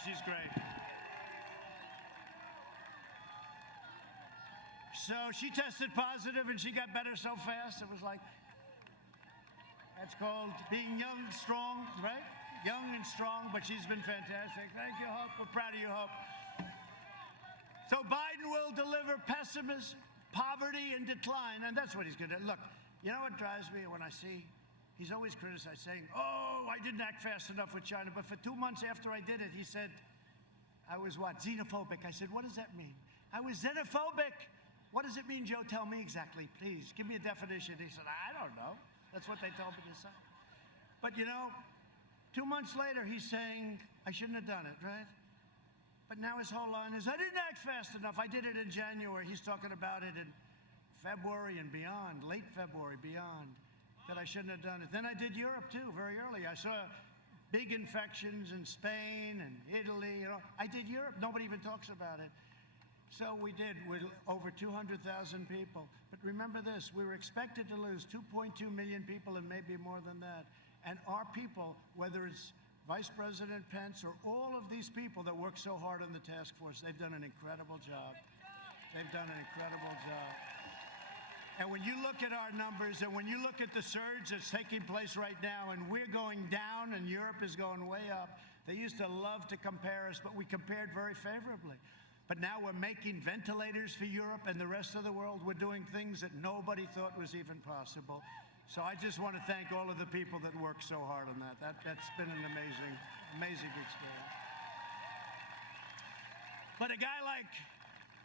she's great. So she tested positive and she got better so fast. It was like, that's called being young and strong, right? Young and strong, but she's been fantastic. Thank you, Hope. We're proud of you, Hope. So Biden will deliver pessimism, poverty, and decline, and that's what he's going to do. Look, you know what drives me when I see, he's always criticized, saying, oh, I didn't act fast enough with China, but for 2 months after I did it, he said, I was what, xenophobic. I said, what does that mean? I was xenophobic. What does it mean, Joe? Tell me exactly, please. Give me a definition. He said, I don't know. That's what they told me to say. But you know, 2 months later, he's saying, I shouldn't have done it, right? But now his whole line is, I didn't act fast enough. I did it in January. He's talking about it in February and beyond, late February, beyond, that I shouldn't have done it. Then I did Europe, too, very early. I saw big infections in Spain and Italy. You know, I did Europe. Nobody even talks about it. So we did, with over 200,000 people. But remember this, we were expected to lose 2.2 million people and maybe more than that. And our people, whether it's Vice President Pence or all of these people that work so hard on the task force, they've done an incredible job. They've done an incredible job. And when you look at our numbers and when you look at the surge that's taking place right now, and we're going down and Europe is going way up, they used to love to compare us, but we compared very favorably. But now we're making ventilators for Europe and the rest of the world. We're doing things that nobody thought was even possible. So I just want to thank all of the people that worked so hard on that. That's been an amazing, amazing experience. But a guy like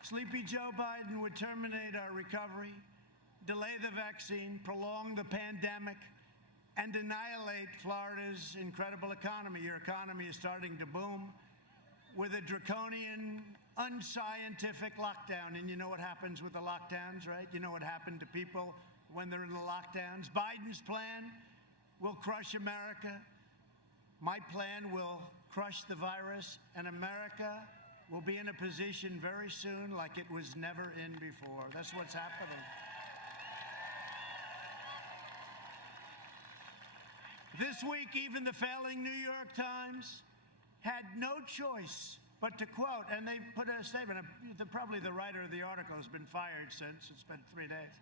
Sleepy Joe Biden would terminate our recovery, delay the vaccine, prolong the pandemic, and annihilate Florida's incredible economy. Your economy is starting to boom with a draconian, unscientific lockdown. And you know what happens with the lockdowns, right? You know what happened to people when they're in the lockdowns. Biden's plan will crush America. My plan will crush the virus, and America will be in a position very soon like it was never in before. That's what's happening. This week, even the failing New York Times had no choice but to quote, and they put a statement, probably the writer of the article has been fired since, it's been 3 days.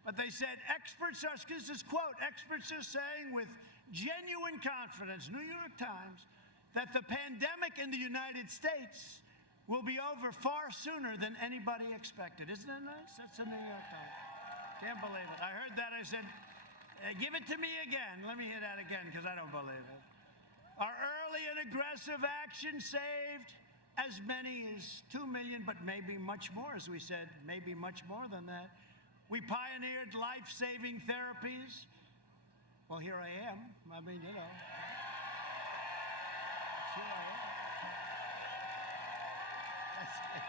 But they said, experts are, this is quote, experts are saying with genuine confidence, New York Times, that the pandemic in the United States will be over far sooner than anybody expected. Isn't that nice? That's the New York Times. Can't believe it. I heard that, I said, give it to me again. Let me hear that again, because I don't believe it. Our early and aggressive action saved as many as 2 million, but maybe much more, as we said, maybe much more than that. We pioneered life-saving therapies. Well, here I am. I mean, you know. Here I am. That's it.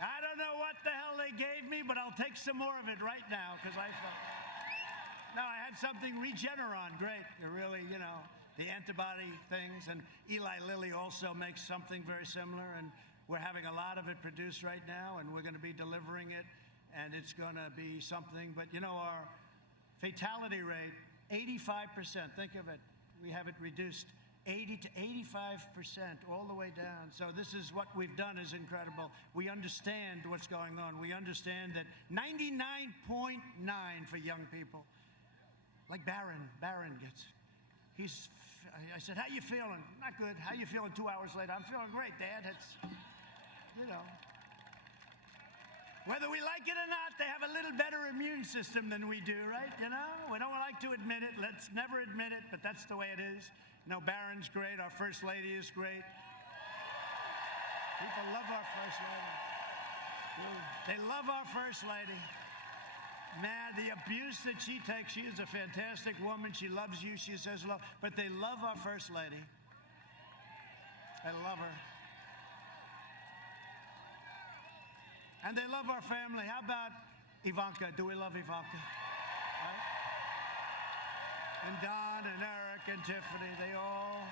I don't know what the hell they gave me, but I'll take some more of it right now, because I felt... No, I had something Regeneron, great. It really, you know, the antibody things. And Eli Lilly also makes something very similar, and we're having a lot of it produced right now, and we're going to be delivering it, and it's going to be something. But, you know, our fatality rate, 85%, think of it. We have it reduced 80 to 85%, all the way down. So this is what we've done is incredible. We understand what's going on. We understand that 99.9 for young people. Like Barron gets, I said, how you feeling? Not good. How you feeling 2 hours later? I'm feeling great, Dad. It's, you know. Whether we like it or not, they have a little better immune system than we do, right? You know, we don't like to admit it. Let's never admit it, but that's the way it is. You know, Barron's great. Our First Lady is great. People love our First Lady. They love our First Lady. Man, the abuse that she takes, she is a fantastic woman. She loves you. She says love. But they love our First Lady. They love her. And they love our family. How about Ivanka? Do we love Ivanka? Right? And Don and Eric and Tiffany, they all...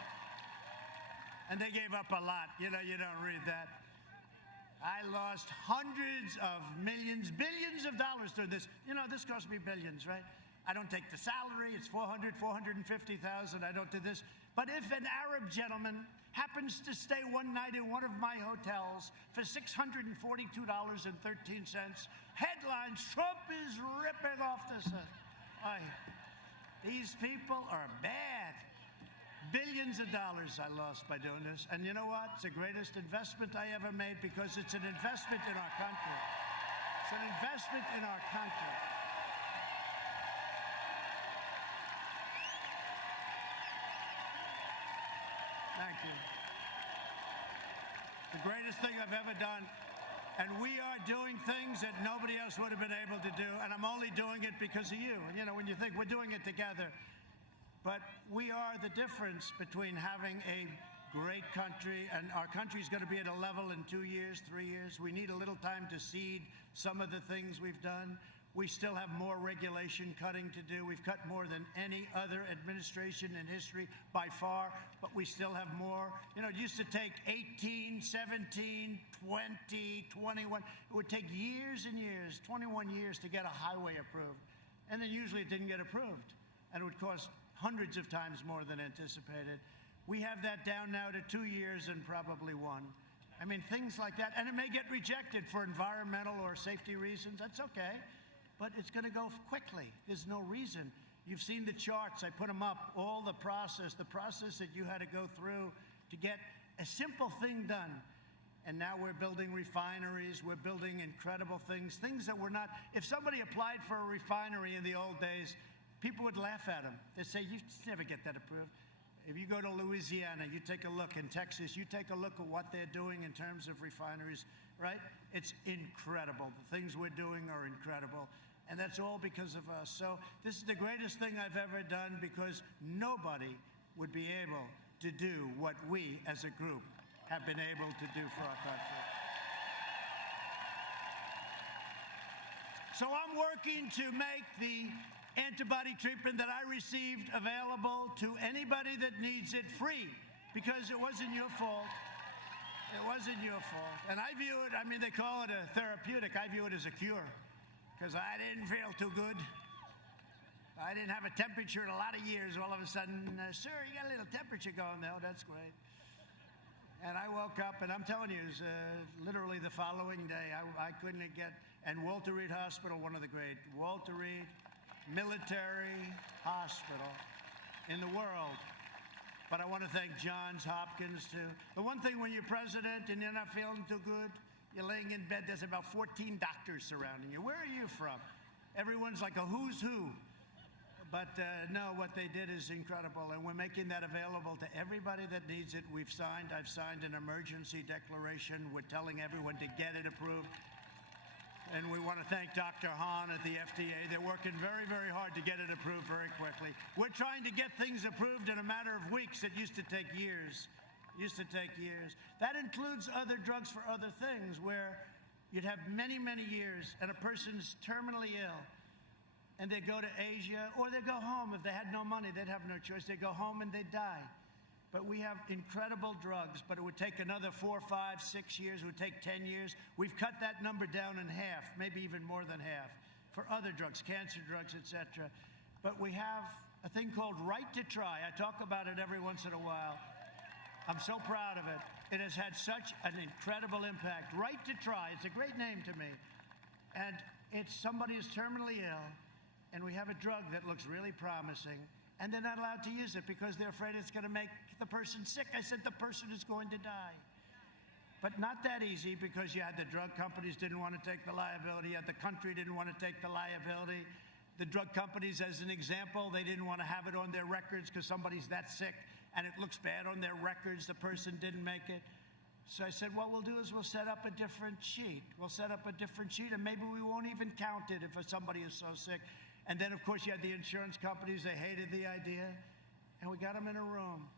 And they gave up a lot. You know, you don't read that. I lost hundreds of millions, billions of dollars through this. You know, this cost me billions, right? I don't take the salary. It's 400, 450,000. I don't do this. But if an Arab gentleman happens to stay one night in one of my hotels for $642.13, headlines, Trump is ripping off the system. These people are bad. Billions of dollars I lost by doing this. And you know what? It's the greatest investment I ever made because it's an investment in our country. It's an investment in our country. Thank you. The greatest thing I've ever done. And we are doing things that nobody else would have been able to do. And I'm only doing it because of you. You know, when you think we're doing it together. But we are the difference between having a great country, and our country is going to be at a level in 2 years, 3 years. We need a little time to seed some of the things we've done. We still have more regulation cutting to do. We've cut more than any other administration in history by far, but we still have more. You know, it used to take 18, 17, 20, 21. It would take years and years, 21 years to get a highway approved. And then usually it didn't get approved. And it would cost hundreds of times more than anticipated. We have that down now to 2 years and probably 1. I mean, things like that. And it may get rejected for environmental or safety reasons. That's okay. But it's going to go quickly. There's no reason. You've seen the charts. I put them up. All the process that you had to go through to get a simple thing done. And now we're building refineries. We're building incredible things, things that were not. If somebody applied for a refinery in the old days, people would laugh at them. They'd say, you never get that approved. If you go to Louisiana, you take a look. In Texas, you take a look at what they're doing in terms of refineries, right? It's incredible. The things we're doing are incredible. And that's all because of us. So this is the greatest thing I've ever done because nobody would be able to do what we as a group have been able to do for our country. So I'm working to make the antibody treatment that I received available to anybody that needs it free because it wasn't your fault. It wasn't your fault. And I view it, I mean, they call it a therapeutic. I view it as a cure because I didn't feel too good. I didn't have a temperature in a lot of years. All of a sudden, sir, you got a little temperature going there. Oh, that's great. And I woke up, and I'm telling you, it was, literally the following day, I couldn't get, and Walter Reed Hospital, one of the great, Walter Reed Military Hospital in the world. But I want to thank Johns Hopkins, too. The one thing when you're president and you're not feeling too good, you're laying in bed, there's about 14 doctors surrounding you. Where are you from? Everyone's like a who's who. But no, what they did is incredible, and we're making that available to everybody that needs it. I've signed an emergency declaration. We're telling everyone to get it approved. And we want to thank Dr. Hahn at the FDA. They're working very, very hard to get it approved very quickly. We're trying to get things approved in a matter of weeks. It used to take years. That includes other drugs for other things where you'd have many, many years and a person's terminally ill and they go to Asia or they go home. If they had no money, they'd have no choice. They go home and they die. But we have incredible drugs, but it would take another 4, 5, 6 years. It would take 10 years. We've cut that number down in half, maybe even more than half, for other drugs, cancer drugs, etc. But we have a thing called Right to Try. I talk about it every once in a while. I'm so proud of it. It has had such an incredible impact. Right to Try, it's a great name to me. And it's somebody is terminally ill, and we have a drug that looks really promising, and they're not allowed to use it because they're afraid it's going to make the person sick. I said the person is going to die. But not that easy because you had the drug companies didn't want to take the liability. You had the country didn't want to take the liability. The drug companies, as an example, they didn't want to have it on their records because somebody's that sick and it looks bad on their records. The person didn't make it. So I said, what we'll do is we'll set up a different sheet. We'll set up a different sheet and maybe we won't even count it if somebody is so sick. And then, of course, you had the insurance companies. They hated the idea. And we got them in a room.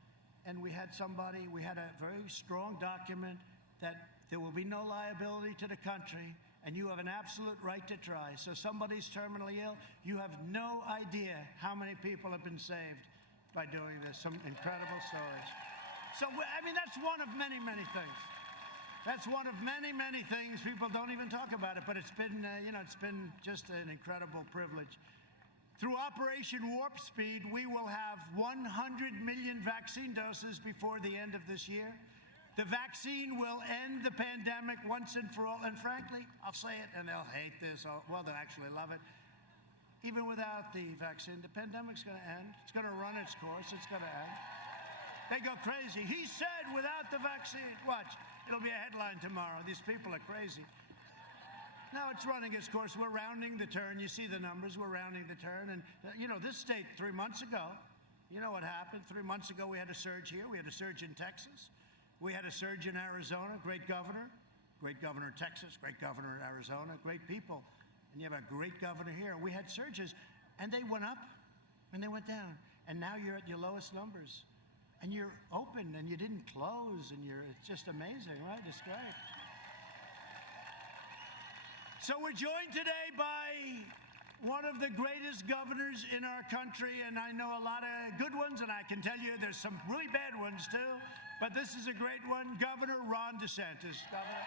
And we had a very strong document that there will be no liability to the country, and you have an absolute right to try. So somebody's terminally ill, you have no idea how many people have been saved by doing this. Some incredible stories. So, I mean, that's one of many, many things. That's one of many, many things. People don't even talk about it, but it's been, it's been just an incredible privilege. Through Operation Warp Speed, we will have 100 million vaccine doses before the end of this year. The vaccine will end the pandemic once and for all. And frankly, I'll say it, and they'll hate this. Well, they'll actually love it. Even without the vaccine, the pandemic's going to end. It's going to run its course. It's going to end. They go crazy. He said without the vaccine. Watch. It'll be a headline tomorrow. These people are crazy. No, it's running its course. We're rounding the turn. You see the numbers. We're rounding the turn. And, this state 3 months ago, you know what happened? 3 months ago, we had a surge here. We had a surge in Texas. We had a surge in Arizona. Great governor in Texas, great governor in Arizona, great people. And you have a great governor here. We had surges, and they went up, and they went down. And now you're at your lowest numbers. And you're open, and you didn't close, and it's just amazing, right? It's great. So we're joined today by one of the greatest governors in our country, and I know a lot of good ones, and I can tell you there's some really bad ones too, but this is a great one, Governor Ron DeSantis. Governor,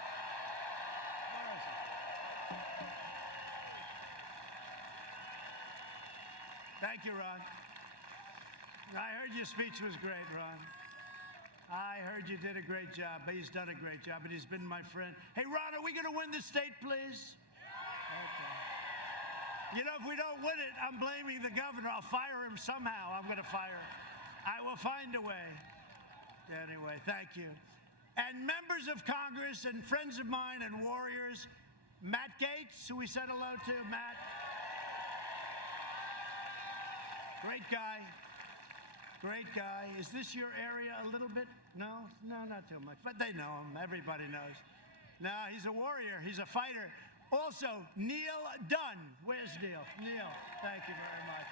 where is he? Thank you, Ron. I heard your speech was great, Ron. I heard you did a great job. He's done a great job, and he's been my friend. Hey, Ron, are we going to win the state, please? Okay. If we don't win it, I'm blaming the governor. I'll fire him somehow. I'm going to fire him. I will find a way. Anyway, thank you. And members of Congress and friends of mine and warriors, Matt Gaetz, who we said hello to. Matt. Great guy. Great guy. Is this your area a little bit? No, not too much. But they know him. Everybody knows. No, he's a warrior. He's a fighter. Also, Neil Dunn. Where's Neil? Neil, thank you very much.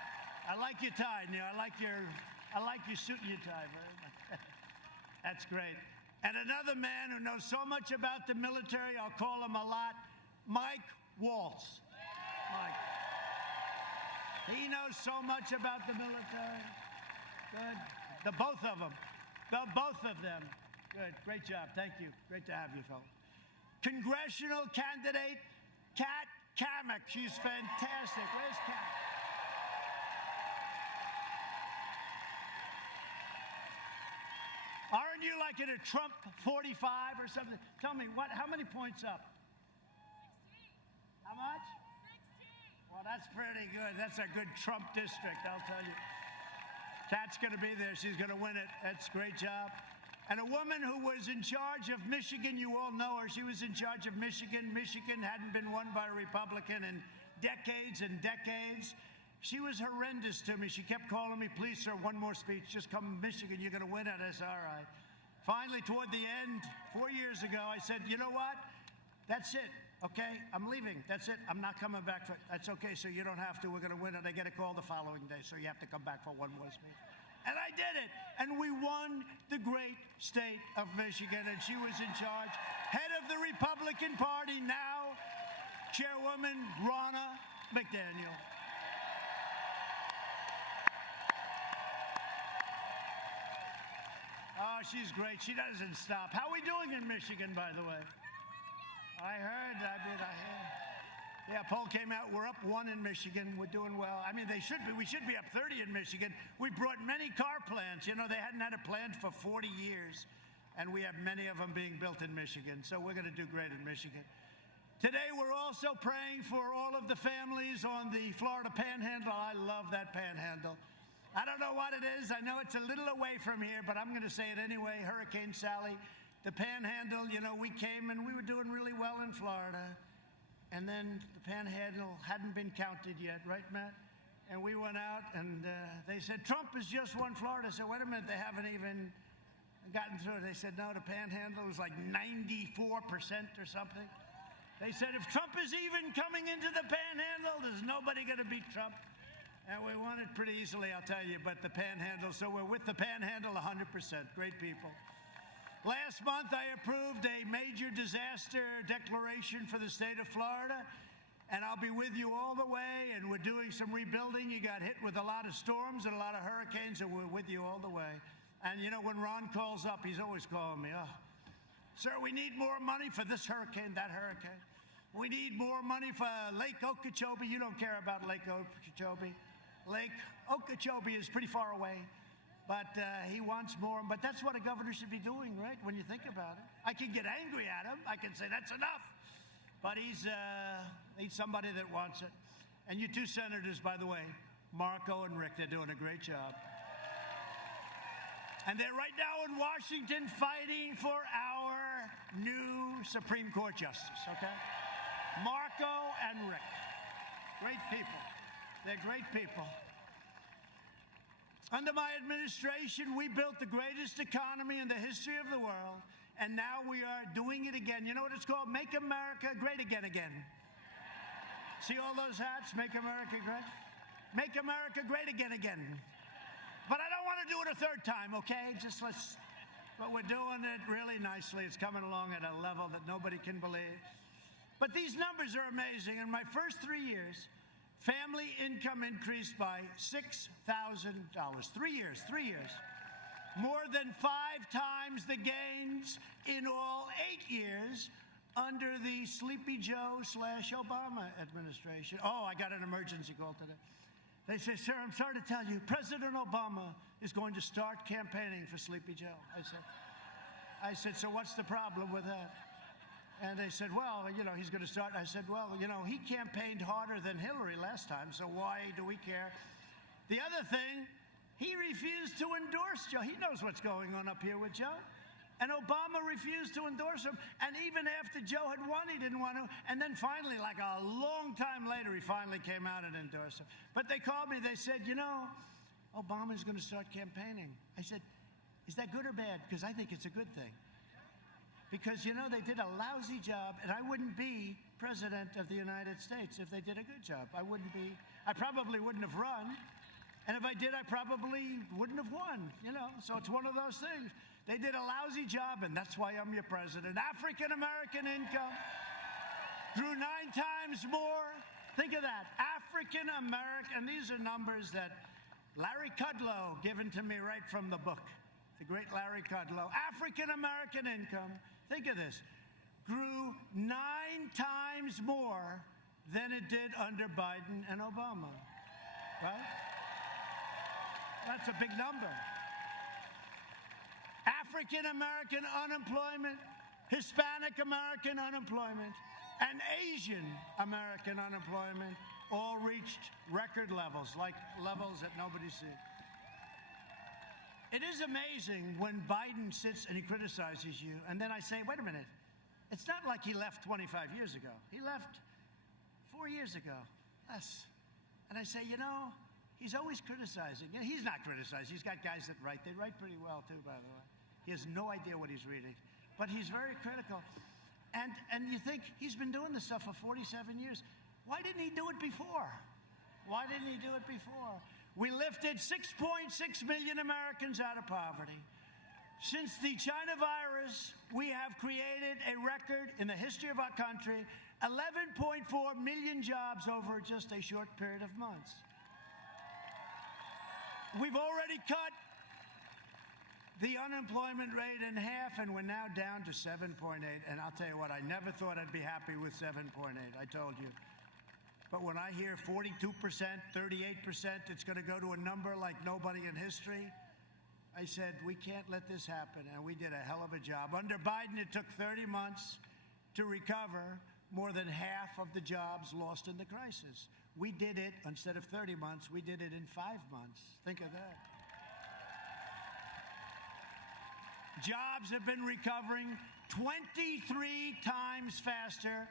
I like your tie, Neil. I like your suit and your tie very much. That's great. And another man who knows so much about the military, I'll call him a lot, Mike Waltz. Mike. He knows so much about the military. Good. The both of them. Good. Great job. Thank you. Great to have you, fellow. Congressional candidate Kat Cammack. She's fantastic. Where's Kat? Aren't you like at a Trump 45 or something? Tell me, how many points up? 16. How much? 16. Well, that's pretty good. That's a good Trump district, I'll tell you. Kat's going to be there. She's going to win it. That's a great job. And a woman who was in charge of Michigan, you all know her. She was in charge of Michigan. Michigan hadn't been won by a Republican in decades and decades. She was horrendous to me. She kept calling me, please, sir, one more speech. Just come to Michigan. You're going to win it. I said, all right. Finally, toward the end, 4 years ago, I said, you know what? That's it. Okay, I'm leaving. That's it. I'm not coming back. That's okay, so you don't have to. We're going to win it. I get a call the following day, so you have to come back for one more speech. And I did it. And we won the great state of Michigan, and she was in charge. Head of the Republican Party now, Chairwoman Ronna McDaniel. Oh, she's great. She doesn't stop. How are we doing in Michigan, by the way? I heard. Yeah, poll came out. We're up 1 in Michigan. We're doing well. I mean, we should be up 30 in Michigan. We brought many car plants. They hadn't had a plant for 40 years, and we have many of them being built in Michigan. So we're going to do great in Michigan. Today, we're also praying for all of the families on the Florida Panhandle. I love that Panhandle. I don't know what it is. I know it's a little away from here, but I'm going to say it anyway. Hurricane Sally, the Panhandle, we came and we were doing really well in Florida. And then the Panhandle hadn't been counted yet, right, Matt? And we went out, and they said, Trump has just won Florida. I said, wait a minute, they haven't even gotten through it. They said, no, the Panhandle was like 94% or something. They said, if Trump is even coming into the Panhandle, there's nobody going to beat Trump. And we won it pretty easily, I'll tell you, but the Panhandle, so we're with the Panhandle 100%. Great people. Last month, I approved a major disaster declaration for the state of Florida, and I'll be with you all the way, and we're doing some rebuilding. You got hit with a lot of storms and a lot of hurricanes, and we're with you all the way. And, when Ron calls up, he's always calling me, sir, we need more money for this hurricane, that hurricane. We need more money for Lake Okeechobee. You don't care about Lake Okeechobee. Lake Okeechobee is pretty far away, but he wants more. But that's what a governor should be doing, right, when you think about it. I can get angry at him. I can say, that's enough. But he's somebody that wants it. And you two senators, by the way, Marco and Rick, they're doing a great job. And they're right now in Washington fighting for our new Supreme Court justice, okay? Marco and Rick. Great people. They're great people. Under my administration, we built the greatest economy in the history of the world, and now we are doing it again. You know what it's called? Make America Great Again again. See all those hats? Make America Great? Make America Great Again again. But I don't want to do it a third time, okay? But we're doing it really nicely. It's coming along at a level that nobody can believe. But these numbers are amazing. In my first 3 years, family income increased by $6,000. 3 years. More than 5 times the gains in all 8 years under the Sleepy Joe / Obama administration. Oh, I got an emergency call today. They say, sir, I'm sorry to tell you, President Obama is going to start campaigning for Sleepy Joe. I said, so what's the problem with that? And they said, well, you know, he's going to start. I said, well, you know, he campaigned harder than Hillary last time, so why do we care? The other thing, he refused to endorse Joe. He knows what's going on up here with Joe. And Obama refused to endorse him. And even after Joe had won, he didn't want to. And then finally, like a long time later, he finally came out and endorsed him. But they called me. They said, you know, Obama's going to start campaigning. I said, is that good or bad? Because I think it's a good thing. Because, you know, they did a lousy job, and I wouldn't be president of the United States if they did a good job. I probably wouldn't have run. And if I did, I probably wouldn't have won, you know. So it's one of those things. They did a lousy job, and that's why I'm your president. African-American income grew 9 times more. Think of that. African-American, these are numbers that Larry Kudlow given to me right from the book. The great Larry Kudlow. African-American income, think of this, grew 9 times more than it did under Biden and Obama, right? That's a big number. African-American unemployment, Hispanic-American unemployment, and Asian-American unemployment all reached record levels, like levels that nobody's seen. It is amazing when Biden sits and he criticizes you, and then I say, wait a minute, it's not like he left 25 years ago. He left 4 years ago, less. And I say, you know, he's always criticizing. He's not criticizing. He's got guys that write. They write pretty well, too, by the way. He has no idea what he's reading. But he's very critical. And you think, he's been doing this stuff for 47 years. Why didn't he do it before? Why didn't he do it before? We lifted 6.6 million Americans out of poverty. Since the China virus, we have created a record in the history of our country, 11.4 million jobs over just a short period of months. We've already cut the unemployment rate in half, and we're now down to 7.8. And I'll tell you what, I never thought I'd be happy with 7.8. I told you. But when I hear 42%, 38%, it's going to go to a number like nobody in history, I said, we can't let this happen. And we did a hell of a job. Under Biden, it took 30 months to recover more than half of the jobs lost in the crisis. We did it, instead of 30 months, we did it in 5 months. Think of that. Jobs have been recovering 23 times faster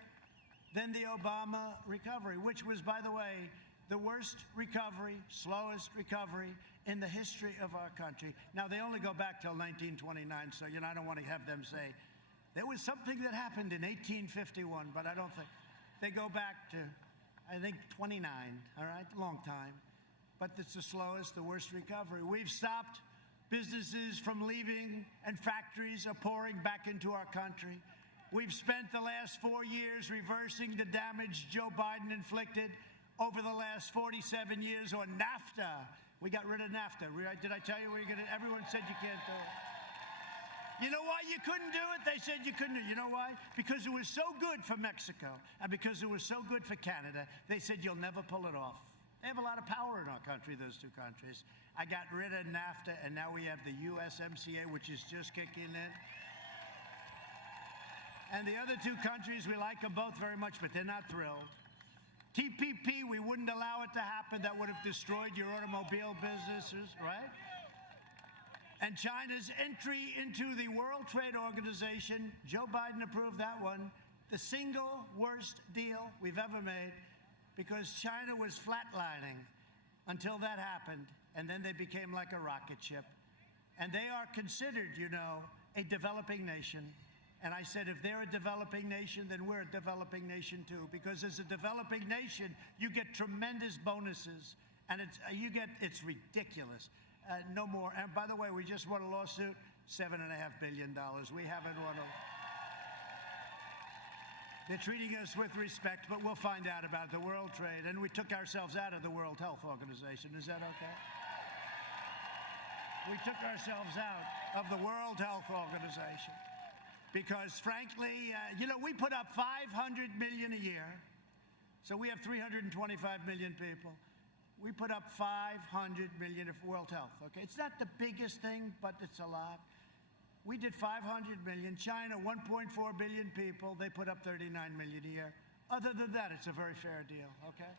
than the Obama recovery, which was, by the way, the worst recovery, slowest recovery in the history of our country. Now, they only go back till 1929, so, you know, I don't want to have them say, there was something that happened in 1851, but I don't think. They go back to, I think, 29, all right? Long time. But it's the slowest, the worst recovery. We've stopped businesses from leaving, and factories are pouring back into our country. We've spent the last 4 years reversing the damage Joe Biden inflicted over the last 47 years on NAFTA. We got rid of NAFTA. Did I tell you everyone said you can't do it. You know why you couldn't do it? They said you couldn't do it. You know why? Because it was so good for Mexico, and because it was so good for Canada, they said you'll never pull it off. They have a lot of power in our country, those two countries. I got rid of NAFTA, and now we have the USMCA, which is just kicking in. And the other two countries, we like them both very much, but they're not thrilled. TPP, we wouldn't allow it to happen. That would have destroyed your automobile businesses, right? And China's entry into the World Trade Organization, Joe Biden approved that one, the single worst deal we've ever made, because China was flatlining until that happened, and then they became like a rocket ship. And they are considered, you know, a developing nation. And I said, if they're a developing nation, then we're a developing nation too, because as a developing nation, you get tremendous bonuses, and it's ridiculous. No more. And by the way, we just won a lawsuit, $7.5 billion. We haven't won a... They're treating us with respect, but we'll find out about the World Trade. And we took ourselves out of the World Health Organization. Is that okay? We took ourselves out of the World Health Organization because, frankly, you know, we put up $500 million a year. So we have 325 million people. We put up $500 million for World Health, okay? It's not the biggest thing, but it's a lot. We did 500 million. China, 1.4 billion people. They put up 39 million a year. Other than that, it's a very fair deal, okay?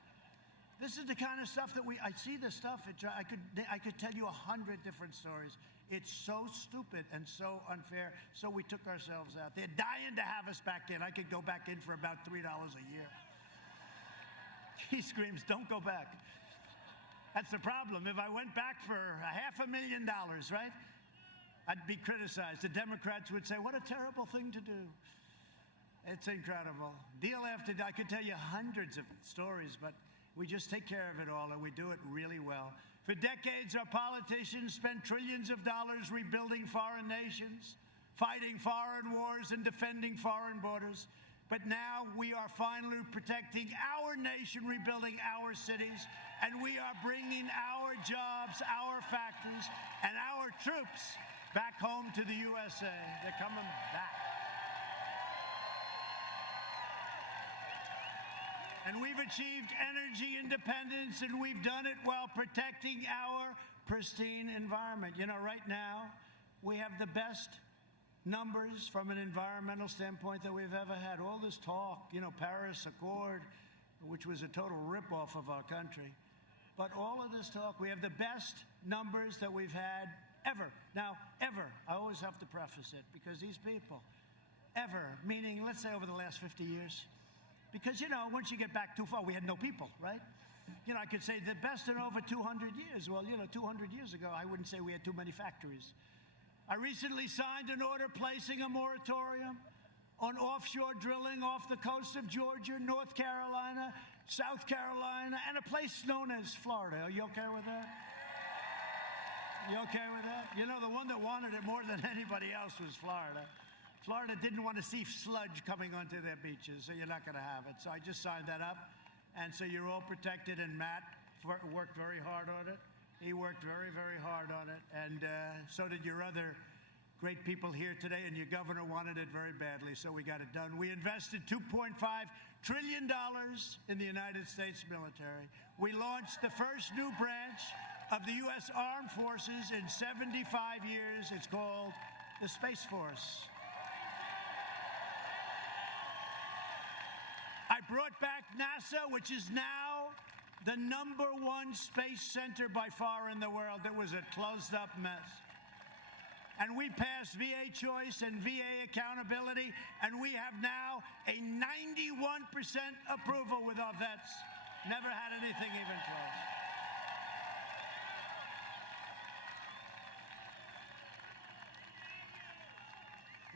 This is the kind of stuff that I see this stuff. I could tell you 100 different stories. It's so stupid and so unfair. So we took ourselves out. They're dying to have us back in. I could go back in for about $3 a year. He screams, don't go back. That's the problem. If I went back for $500,000, right? I'd be criticized. The Democrats would say, what a terrible thing to do. It's incredible. Deal after deal. I could tell you hundreds of stories, but we just take care of it all, and we do it really well. For decades, our politicians spent trillions of dollars rebuilding foreign nations, fighting foreign wars, and defending foreign borders. But now we are finally protecting our nation, rebuilding our cities, and we are bringing our jobs, our factories, and our troops back home to the USA. They're coming back. And we've achieved energy independence, and we've done it while protecting our pristine environment. You know, right now, we have the best numbers from an environmental standpoint that we've ever had. All this talk, you know, Paris Accord, which was a total ripoff of our country. But all of this talk, we have the best numbers that we've had ever. Now, ever, I always have to preface it, because these people, ever, meaning, let's say over the last 50 years, because, you know, once you get back too far, we had no people, right? You know, I could say the best in over 200 years. Well, you know, 200 years ago, I wouldn't say we had too many factories. I recently signed an order placing a moratorium on offshore drilling off the coast of Georgia, North Carolina, South Carolina, and a place known as Florida. Are you okay with that? You okay with that? You know, the one that wanted it more than anybody else was Florida. Florida didn't want to see sludge coming onto their beaches, so you're not going to have it. So I just signed that up, and so you're all protected, and Matt worked very hard on it. He worked very, very hard on it, and so did your other great people here today, and your governor wanted it very badly, so we got it done. We invested $2.5 trillion in the United States military. We launched the first new branch of the U.S. Armed Forces in 75 years. It's called the Space Force. I brought back NASA, which is now the #1 space center by far in the world. It was a closed-up mess. And we passed VA choice and VA accountability, and we have now a 91% approval with our vets. Never had anything even close.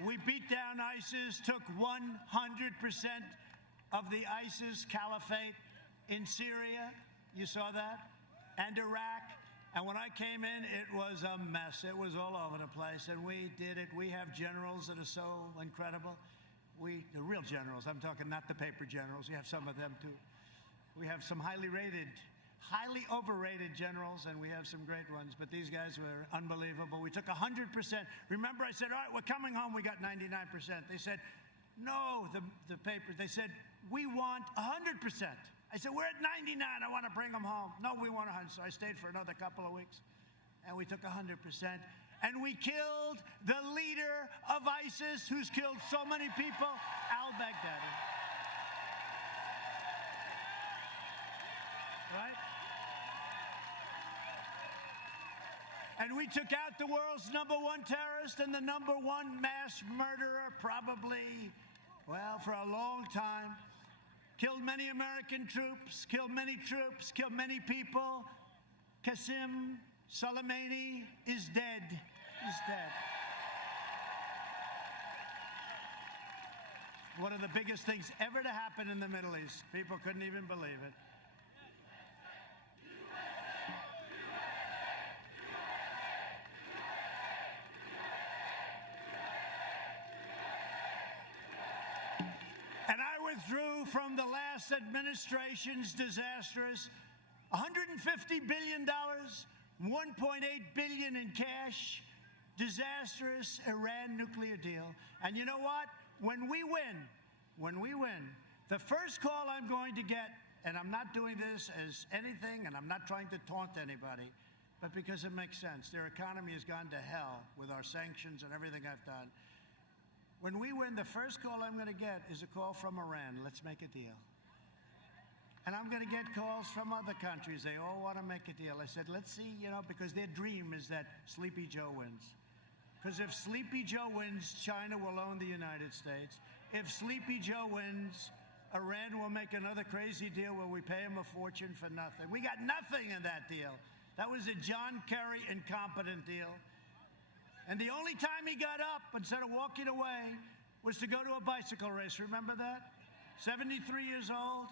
We beat down ISIS, took 100% of the ISIS caliphate in Syria. You saw that? And Iraq. And when I came in, it was a mess. It was all over the place, and we did it. We have generals that are so incredible. The real generals. I'm talking not the paper generals. We have some of them, too. We have some highly overrated generals, and we have some great ones. But these guys were unbelievable. We took 100%. Remember, I said, all right, we're coming home. We got 99%. They said, No, the paper, they said, we want 100%. I said, we're at 99. I want to bring them home. No, we want 100. So I stayed for another couple of weeks, and we took 100%. And we killed the leader of ISIS, who's killed so many people, al-Baghdadi. Right? And we took out the world's #1 terrorist and the #1 mass murderer, probably, well, for a long time. Killed many American troops, killed many people. Qasem Soleimani is dead. He's dead. One of the biggest things ever to happen in the Middle East. People couldn't even believe it. Through from the last administration's disastrous $150 billion, $1.8 billion in cash, disastrous Iran nuclear deal. And you know what? When we win, the first call I'm going to get, and I'm not doing this as anything, and I'm not trying to taunt anybody, but because it makes sense. Their economy has gone to hell with our sanctions and everything I've done. When we win, the first call I'm going to get is a call from Iran. Let's make a deal. And I'm going to get calls from other countries. They all want to make a deal. I said, let's see, because their dream is that Sleepy Joe wins. Because if Sleepy Joe wins, China will own the United States. If Sleepy Joe wins, Iran will make another crazy deal where we pay him a fortune for nothing. We got nothing in that deal. That was a John Kerry incompetent deal. And the only time he got up, instead of walking away, was to go to a bicycle race. Remember that? 73 years old.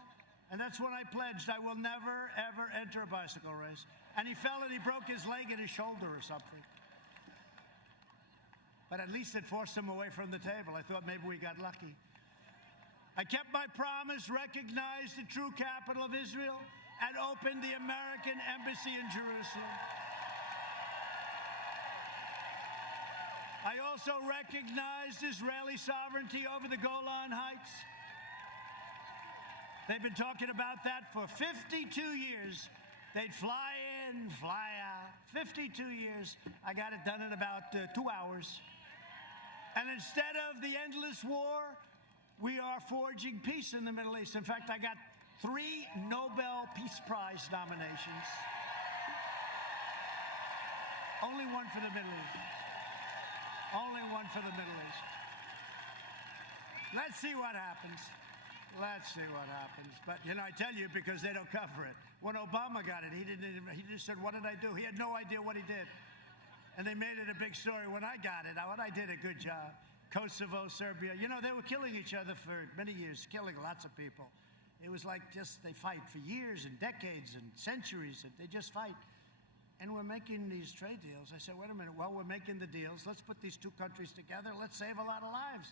And that's when I pledged I will never, ever enter a bicycle race. And he fell and he broke his leg and his shoulder or something. But at least it forced him away from the table. I thought maybe we got lucky. I kept my promise, recognized the true capital of Israel, and opened the American embassy in Jerusalem. I also recognized Israeli sovereignty over the Golan Heights. They've been talking about that for 52 years. They'd fly in, fly out. 52 years. I got it done in about 2 hours. And instead of the endless war, we are forging peace in the Middle East. In fact, I got 3 Nobel Peace Prize nominations. Only one for the Middle East. Only one for the Middle East. Let's see what happens. Let's see what happens. But, I tell you, because they don't cover it. When Obama got it, he just said, what did I do? He had no idea what he did. And they made it a big story. When I got it, I did a good job. Kosovo, Serbia, they were killing each other for many years, killing lots of people. It was like they fight for years and decades and centuries, and they just fight. And we're making these trade deals. I said, wait a minute, well, we're making the deals. Let's put these 2 countries together. Let's save a lot of lives.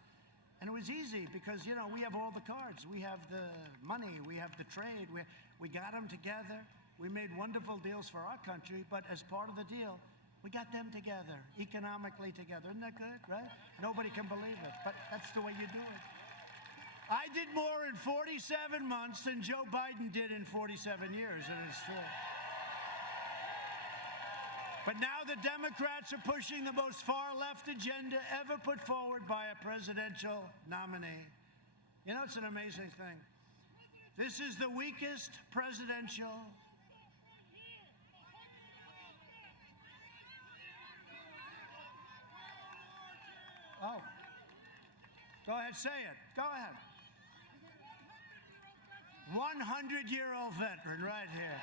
And it was easy because, we have all the cards. We have the money. We have the trade. We got them together. We made wonderful deals for our country. But as part of the deal, we got them together, economically together. Isn't that good, right? Nobody can believe it. But that's the way you do it. I did more in 47 months than Joe Biden did in 47 years, and it's true. But now the Democrats are pushing the most far-left agenda ever put forward by a presidential nominee. It's an amazing thing. This is the weakest presidential. Oh. Go ahead, say it. Go ahead. 100-year-old veteran right here.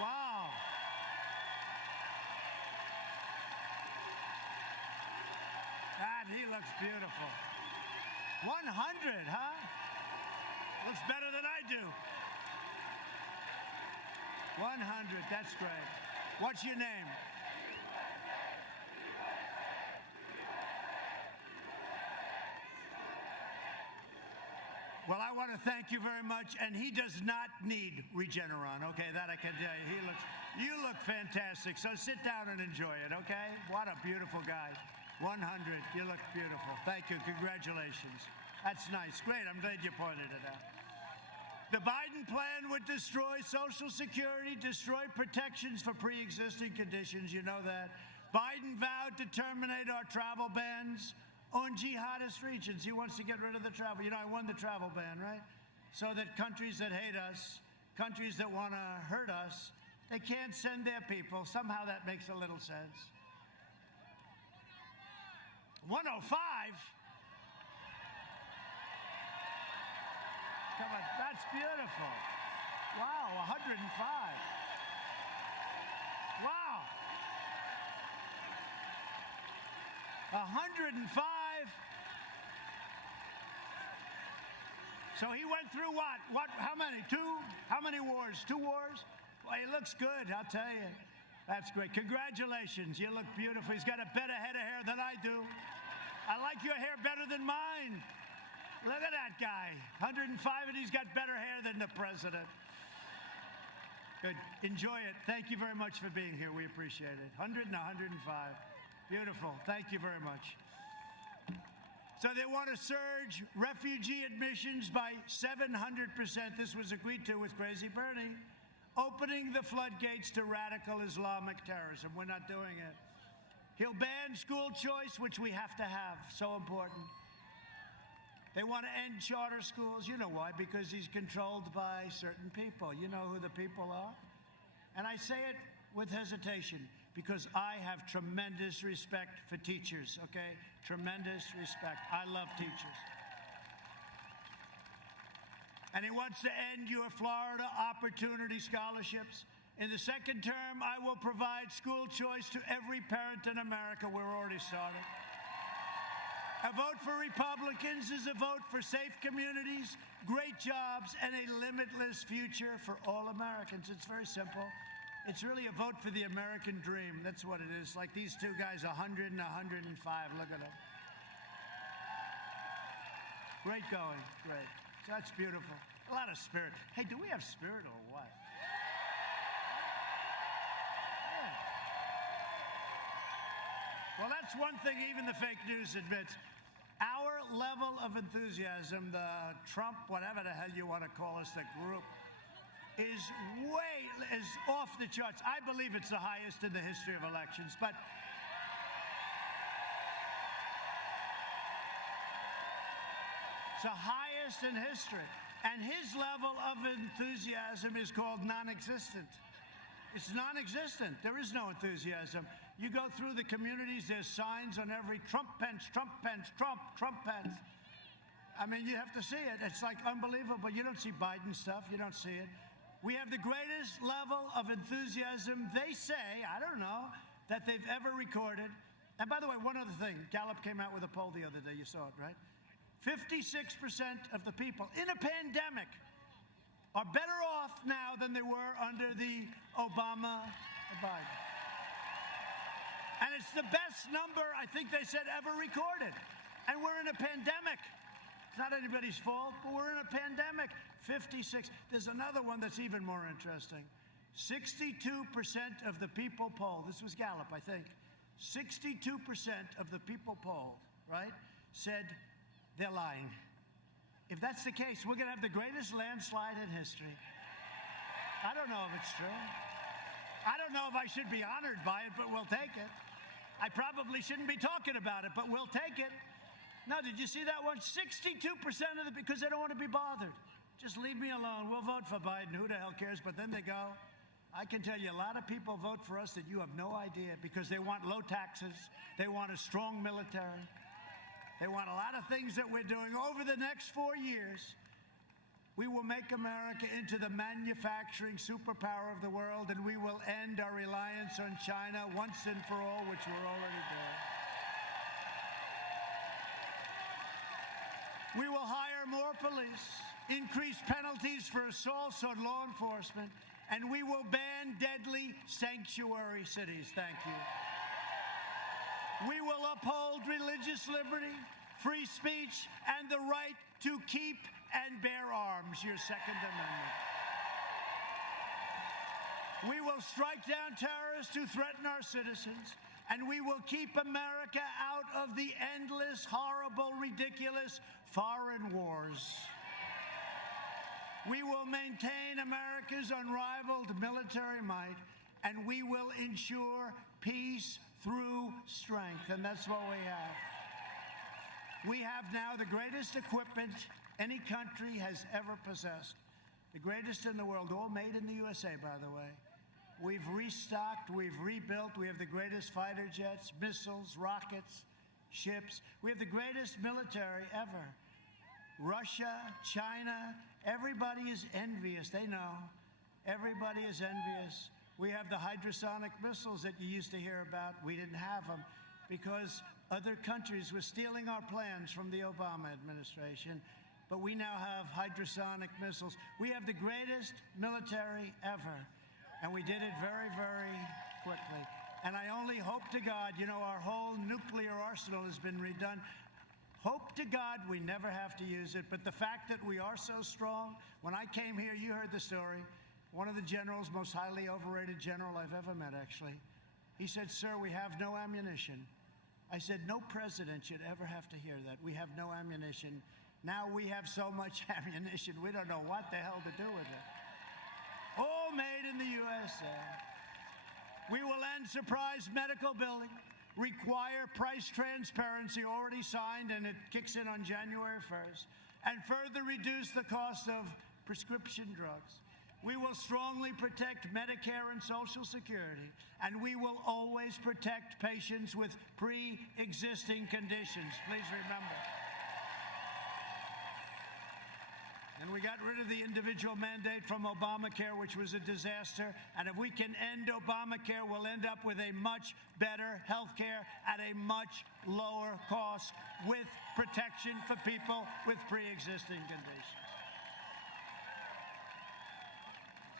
Wow. God, he looks beautiful. 100, huh? Looks better than I do. 100, that's great. What's your name? Well, I want to thank you very much, and he does not need Regeneron, okay? That I can tell you. You look fantastic, so sit down and enjoy it, okay? What a beautiful guy. 100, you look beautiful. Thank you, congratulations. That's nice, great, I'm glad you pointed it out. The Biden plan would destroy Social Security, destroy protections for pre-existing conditions, you know that. Biden vowed to terminate our travel bans on jihadist regions. He wants to get rid of the travel. You know, I won the travel ban, right? So that countries that hate us, countries that want to hurt us, they can't send their people. Somehow that makes a little sense. 105? Come on, that's beautiful. Wow, 105. Wow. 105. So he went through what? How many? How many wars? 2 wars? Well, he looks good, I'll tell you. That's great. Congratulations. You look beautiful. He's got a better head of hair than I do. I like your hair better than mine. Look at that guy. 105, and he's got better hair than the president. Good. Enjoy it. Thank you very much for being here. We appreciate it. 100 and 105. Beautiful. Thank you very much. So they want to surge refugee admissions by 700%. This was agreed to with Crazy Bernie. Opening the floodgates to radical Islamic terrorism. We're not doing it. He'll ban school choice, which we have to have. So important. They want to end charter schools. You know why? Because he's controlled by certain people. You know who the people are? And I say it with hesitation, because I have tremendous respect for teachers, okay? Tremendous respect. I love teachers. And he wants to end your Florida Opportunity Scholarships. In the second term, I will provide school choice to every parent in America. We're already started. A vote for Republicans is a vote for safe communities, great jobs, and a limitless future for all Americans. It's very simple. It's really a vote for the American dream. That's what it is. Like these two guys, 100 and 105. Look at them. Great going. Great. So that's beautiful. A lot of spirit. Hey, do we have spirit or what? Yeah. Well, that's one thing even the fake news admits. Our level of enthusiasm, the Trump, whatever the hell you want to call us, the group, is off the charts. I believe it's the highest in the history of elections, but it's the highest in history. And his level of enthusiasm is called non-existent. It's non-existent. There is no enthusiasm. You go through the communities, there's signs on every Trump bench, Trump bench, Trump bench. I mean, you have to see it. It's like unbelievable. You don't see Biden stuff. You don't see it. We have the greatest level of enthusiasm, they say, I don't know, that they've ever recorded. And by the way, one other thing. Gallup came out with a poll the other day. You saw it, right? 56% of the people in a pandemic are better off now than they were under the Obama or Biden. And it's the best number, I think they said, ever recorded. And we're in a pandemic. It's not anybody's fault, but we're in a pandemic. 56. There's another one that's even more interesting. 62% of the people polled, this was Gallup, I think, 62% of the people polled, right, said they're lying. If that's the case, we're going to have the greatest landslide in history. I don't know if it's true. I don't know if I should be honored by it, but we'll take it. I probably shouldn't be talking about it, but we'll take it. No, did you see that one? 62% of the, because they don't want to be bothered. Just leave me alone. We'll vote for Biden. Who the hell cares? But then they go. I can tell you a lot of people vote for us that you have no idea, because they want low taxes. They want a strong military. They want a lot of things that we're doing. Over the next 4 years, we will make America into the manufacturing superpower of the world, and we will end our reliance on China once and for all, which we're already doing. We will hire more police, increase penalties for assaults on law enforcement, and we will ban deadly sanctuary cities. Thank you. We will uphold religious liberty, free speech, and the right to keep and bear arms, your Second Amendment. We will strike down terrorists who threaten our citizens, and we will keep America out of the endless, horrible, ridiculous foreign wars. We will maintain America's unrivaled military might, and we will ensure peace through strength, and that's what we have. We have now the greatest equipment any country has ever possessed, the greatest in the world, all made in the USA, by the way. We've restocked, we've rebuilt, we have the greatest fighter jets, missiles, rockets, ships. We have the greatest military ever. Russia, China, everybody is envious. They know. Everybody is envious. We have the hypersonic missiles that you used to hear about. We didn't have them because other countries were stealing our plans from the Obama administration. But we now have hypersonic missiles. We have the greatest military ever. And we did it very, very quickly. And I only hope to God, you know, our whole nuclear arsenal has been redone. Hope to God we never have to use it. But the fact that we are so strong, when I came here, you heard the story. One of the generals, most highly overrated general I've ever met, actually. He said, "Sir, we have no ammunition." I said, "No president should ever have to hear that. We have no ammunition." Now we have so much ammunition, we don't know what the hell to do with it. All made in the USA. We will end surprise medical billing, require price transparency, already signed, and it kicks in on January 1st, and further reduce the cost of prescription drugs. We will strongly protect Medicare and Social Security, and we will always protect patients with pre-existing conditions. Please remember. And we got rid of the individual mandate from Obamacare, which was a disaster. And if we can end Obamacare, we'll end up with a much better health care at a much lower cost with protection for people with pre-existing conditions.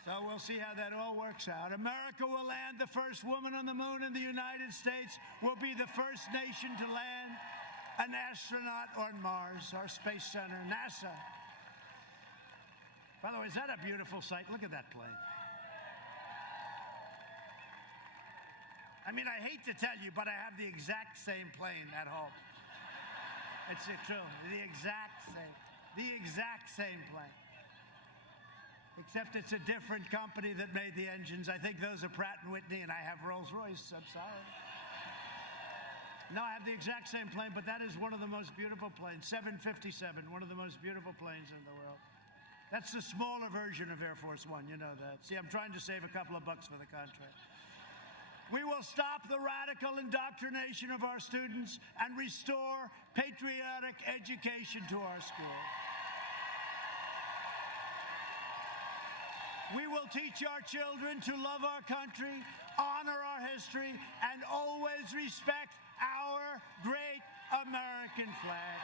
So we'll see how that all works out. America will land the first woman on the moon, and the United States will be the first nation to land an astronaut on Mars, our space center, NASA. By the way, is that a beautiful sight? Look at that plane. I mean, I hate to tell you, but I have the exact same plane at home. It's true. The exact same plane. Except it's a different company that made the engines. I think those are Pratt & Whitney, and I have Rolls-Royce. I'm sorry. No, I have the exact same plane, but that is one of the most beautiful planes. 757, one of the most beautiful planes in the world. That's the smaller version of Air Force One, you know that. See, I'm trying to save a couple of bucks for the contract. We will stop the radical indoctrination of our students and restore patriotic education to our schools. We will teach our children to love our country, honor our history, and always respect our great American flag.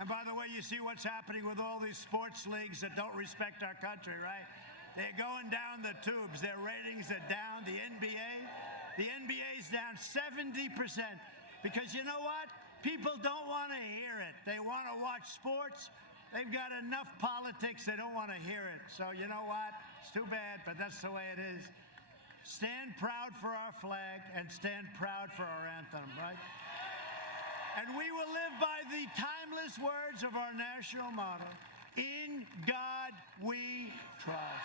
And by the way, you see what's happening with all these sports leagues that don't respect our country, right? They're going down the tubes. Their ratings are down. The NBA's down 70%. Because you know what? People don't want to hear it. They want to watch sports. They've got enough politics. They don't want to hear it. So you know what? It's too bad, but that's the way it is. Stand proud for our flag and stand proud for our anthem, right? And we will live by the timeless words of our national motto, "In God we trust."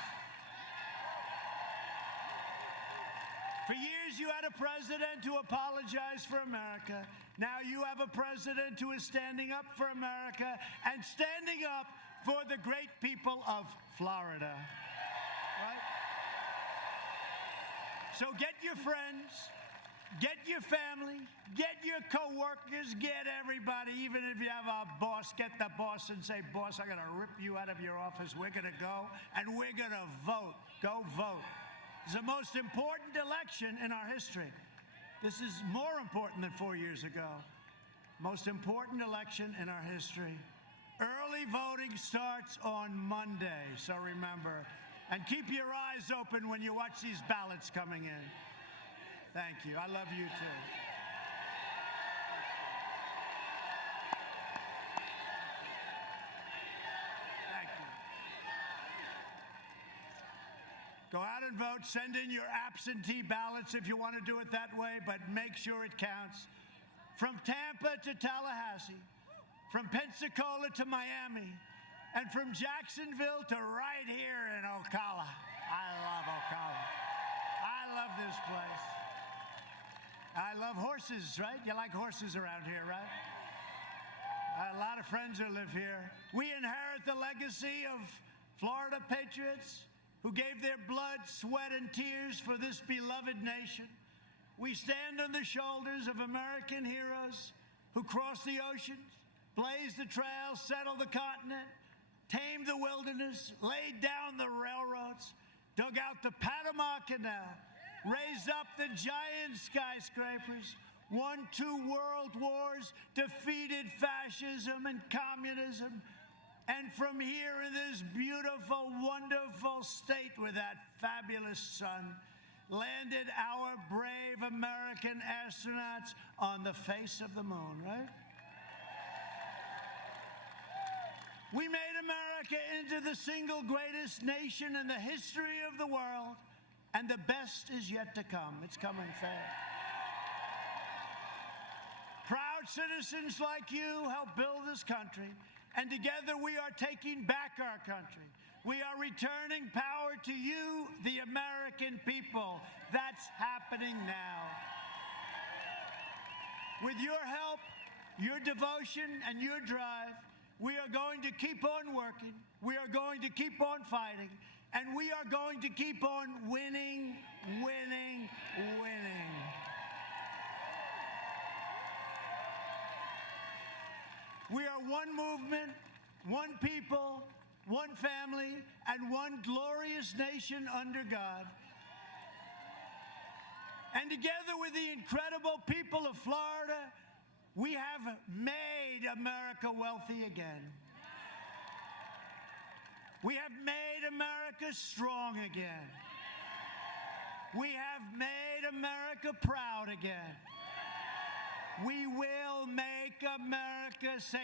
For years you had a president who apologized for America. Now you have a president who is standing up for America and standing up for the great people of Florida. Right? So get your friends, get your family, get your co-workers, get everybody. Even if you have a boss, get the boss and say, "Boss, I'm going to rip you out of your office. We're going to go and we're going to vote. Go vote." It's the most important election in our history. This is more important than 4 years ago. Most important election in our history. Early voting starts on Monday. So remember, And keep your eyes open when you watch these ballots coming in. Thank you. I love you too. Thank you. Go out and vote. Send in your absentee ballots if you want to do it that way, but make sure it counts. From Tampa to Tallahassee, from Pensacola to Miami, and from Jacksonville to right here in Ocala. I love Ocala. I love this place. I love horses, right? You like horses around here, right? A lot of friends who live here. We inherit the legacy of Florida patriots who gave their blood, sweat, and tears for this beloved nation. We stand on the shoulders of American heroes who crossed the oceans, blazed the trails, settled the continent, tamed the wilderness, laid down the railroads, dug out the Panama Canal, raised up the giant skyscrapers, won 2 world wars, defeated fascism and communism, and from here in this beautiful, wonderful state with that fabulous sun, landed our brave American astronauts on the face of the moon, right? We made America into the single greatest nation in the history of the world, and the best is yet to come. It's coming fast. Proud citizens like you helped build this country, and together we are taking back our country. We are returning power to you, the American people. That's happening now. With your help, your devotion, and your drive, we are going to keep on working, we are going to keep on fighting, and we are going to keep on winning, winning, winning. We are one movement, one people, one family, and one glorious nation under God. And together with the incredible people of Florida, we have made America wealthy again. We have made America strong again. We have made America proud again. We will make America safe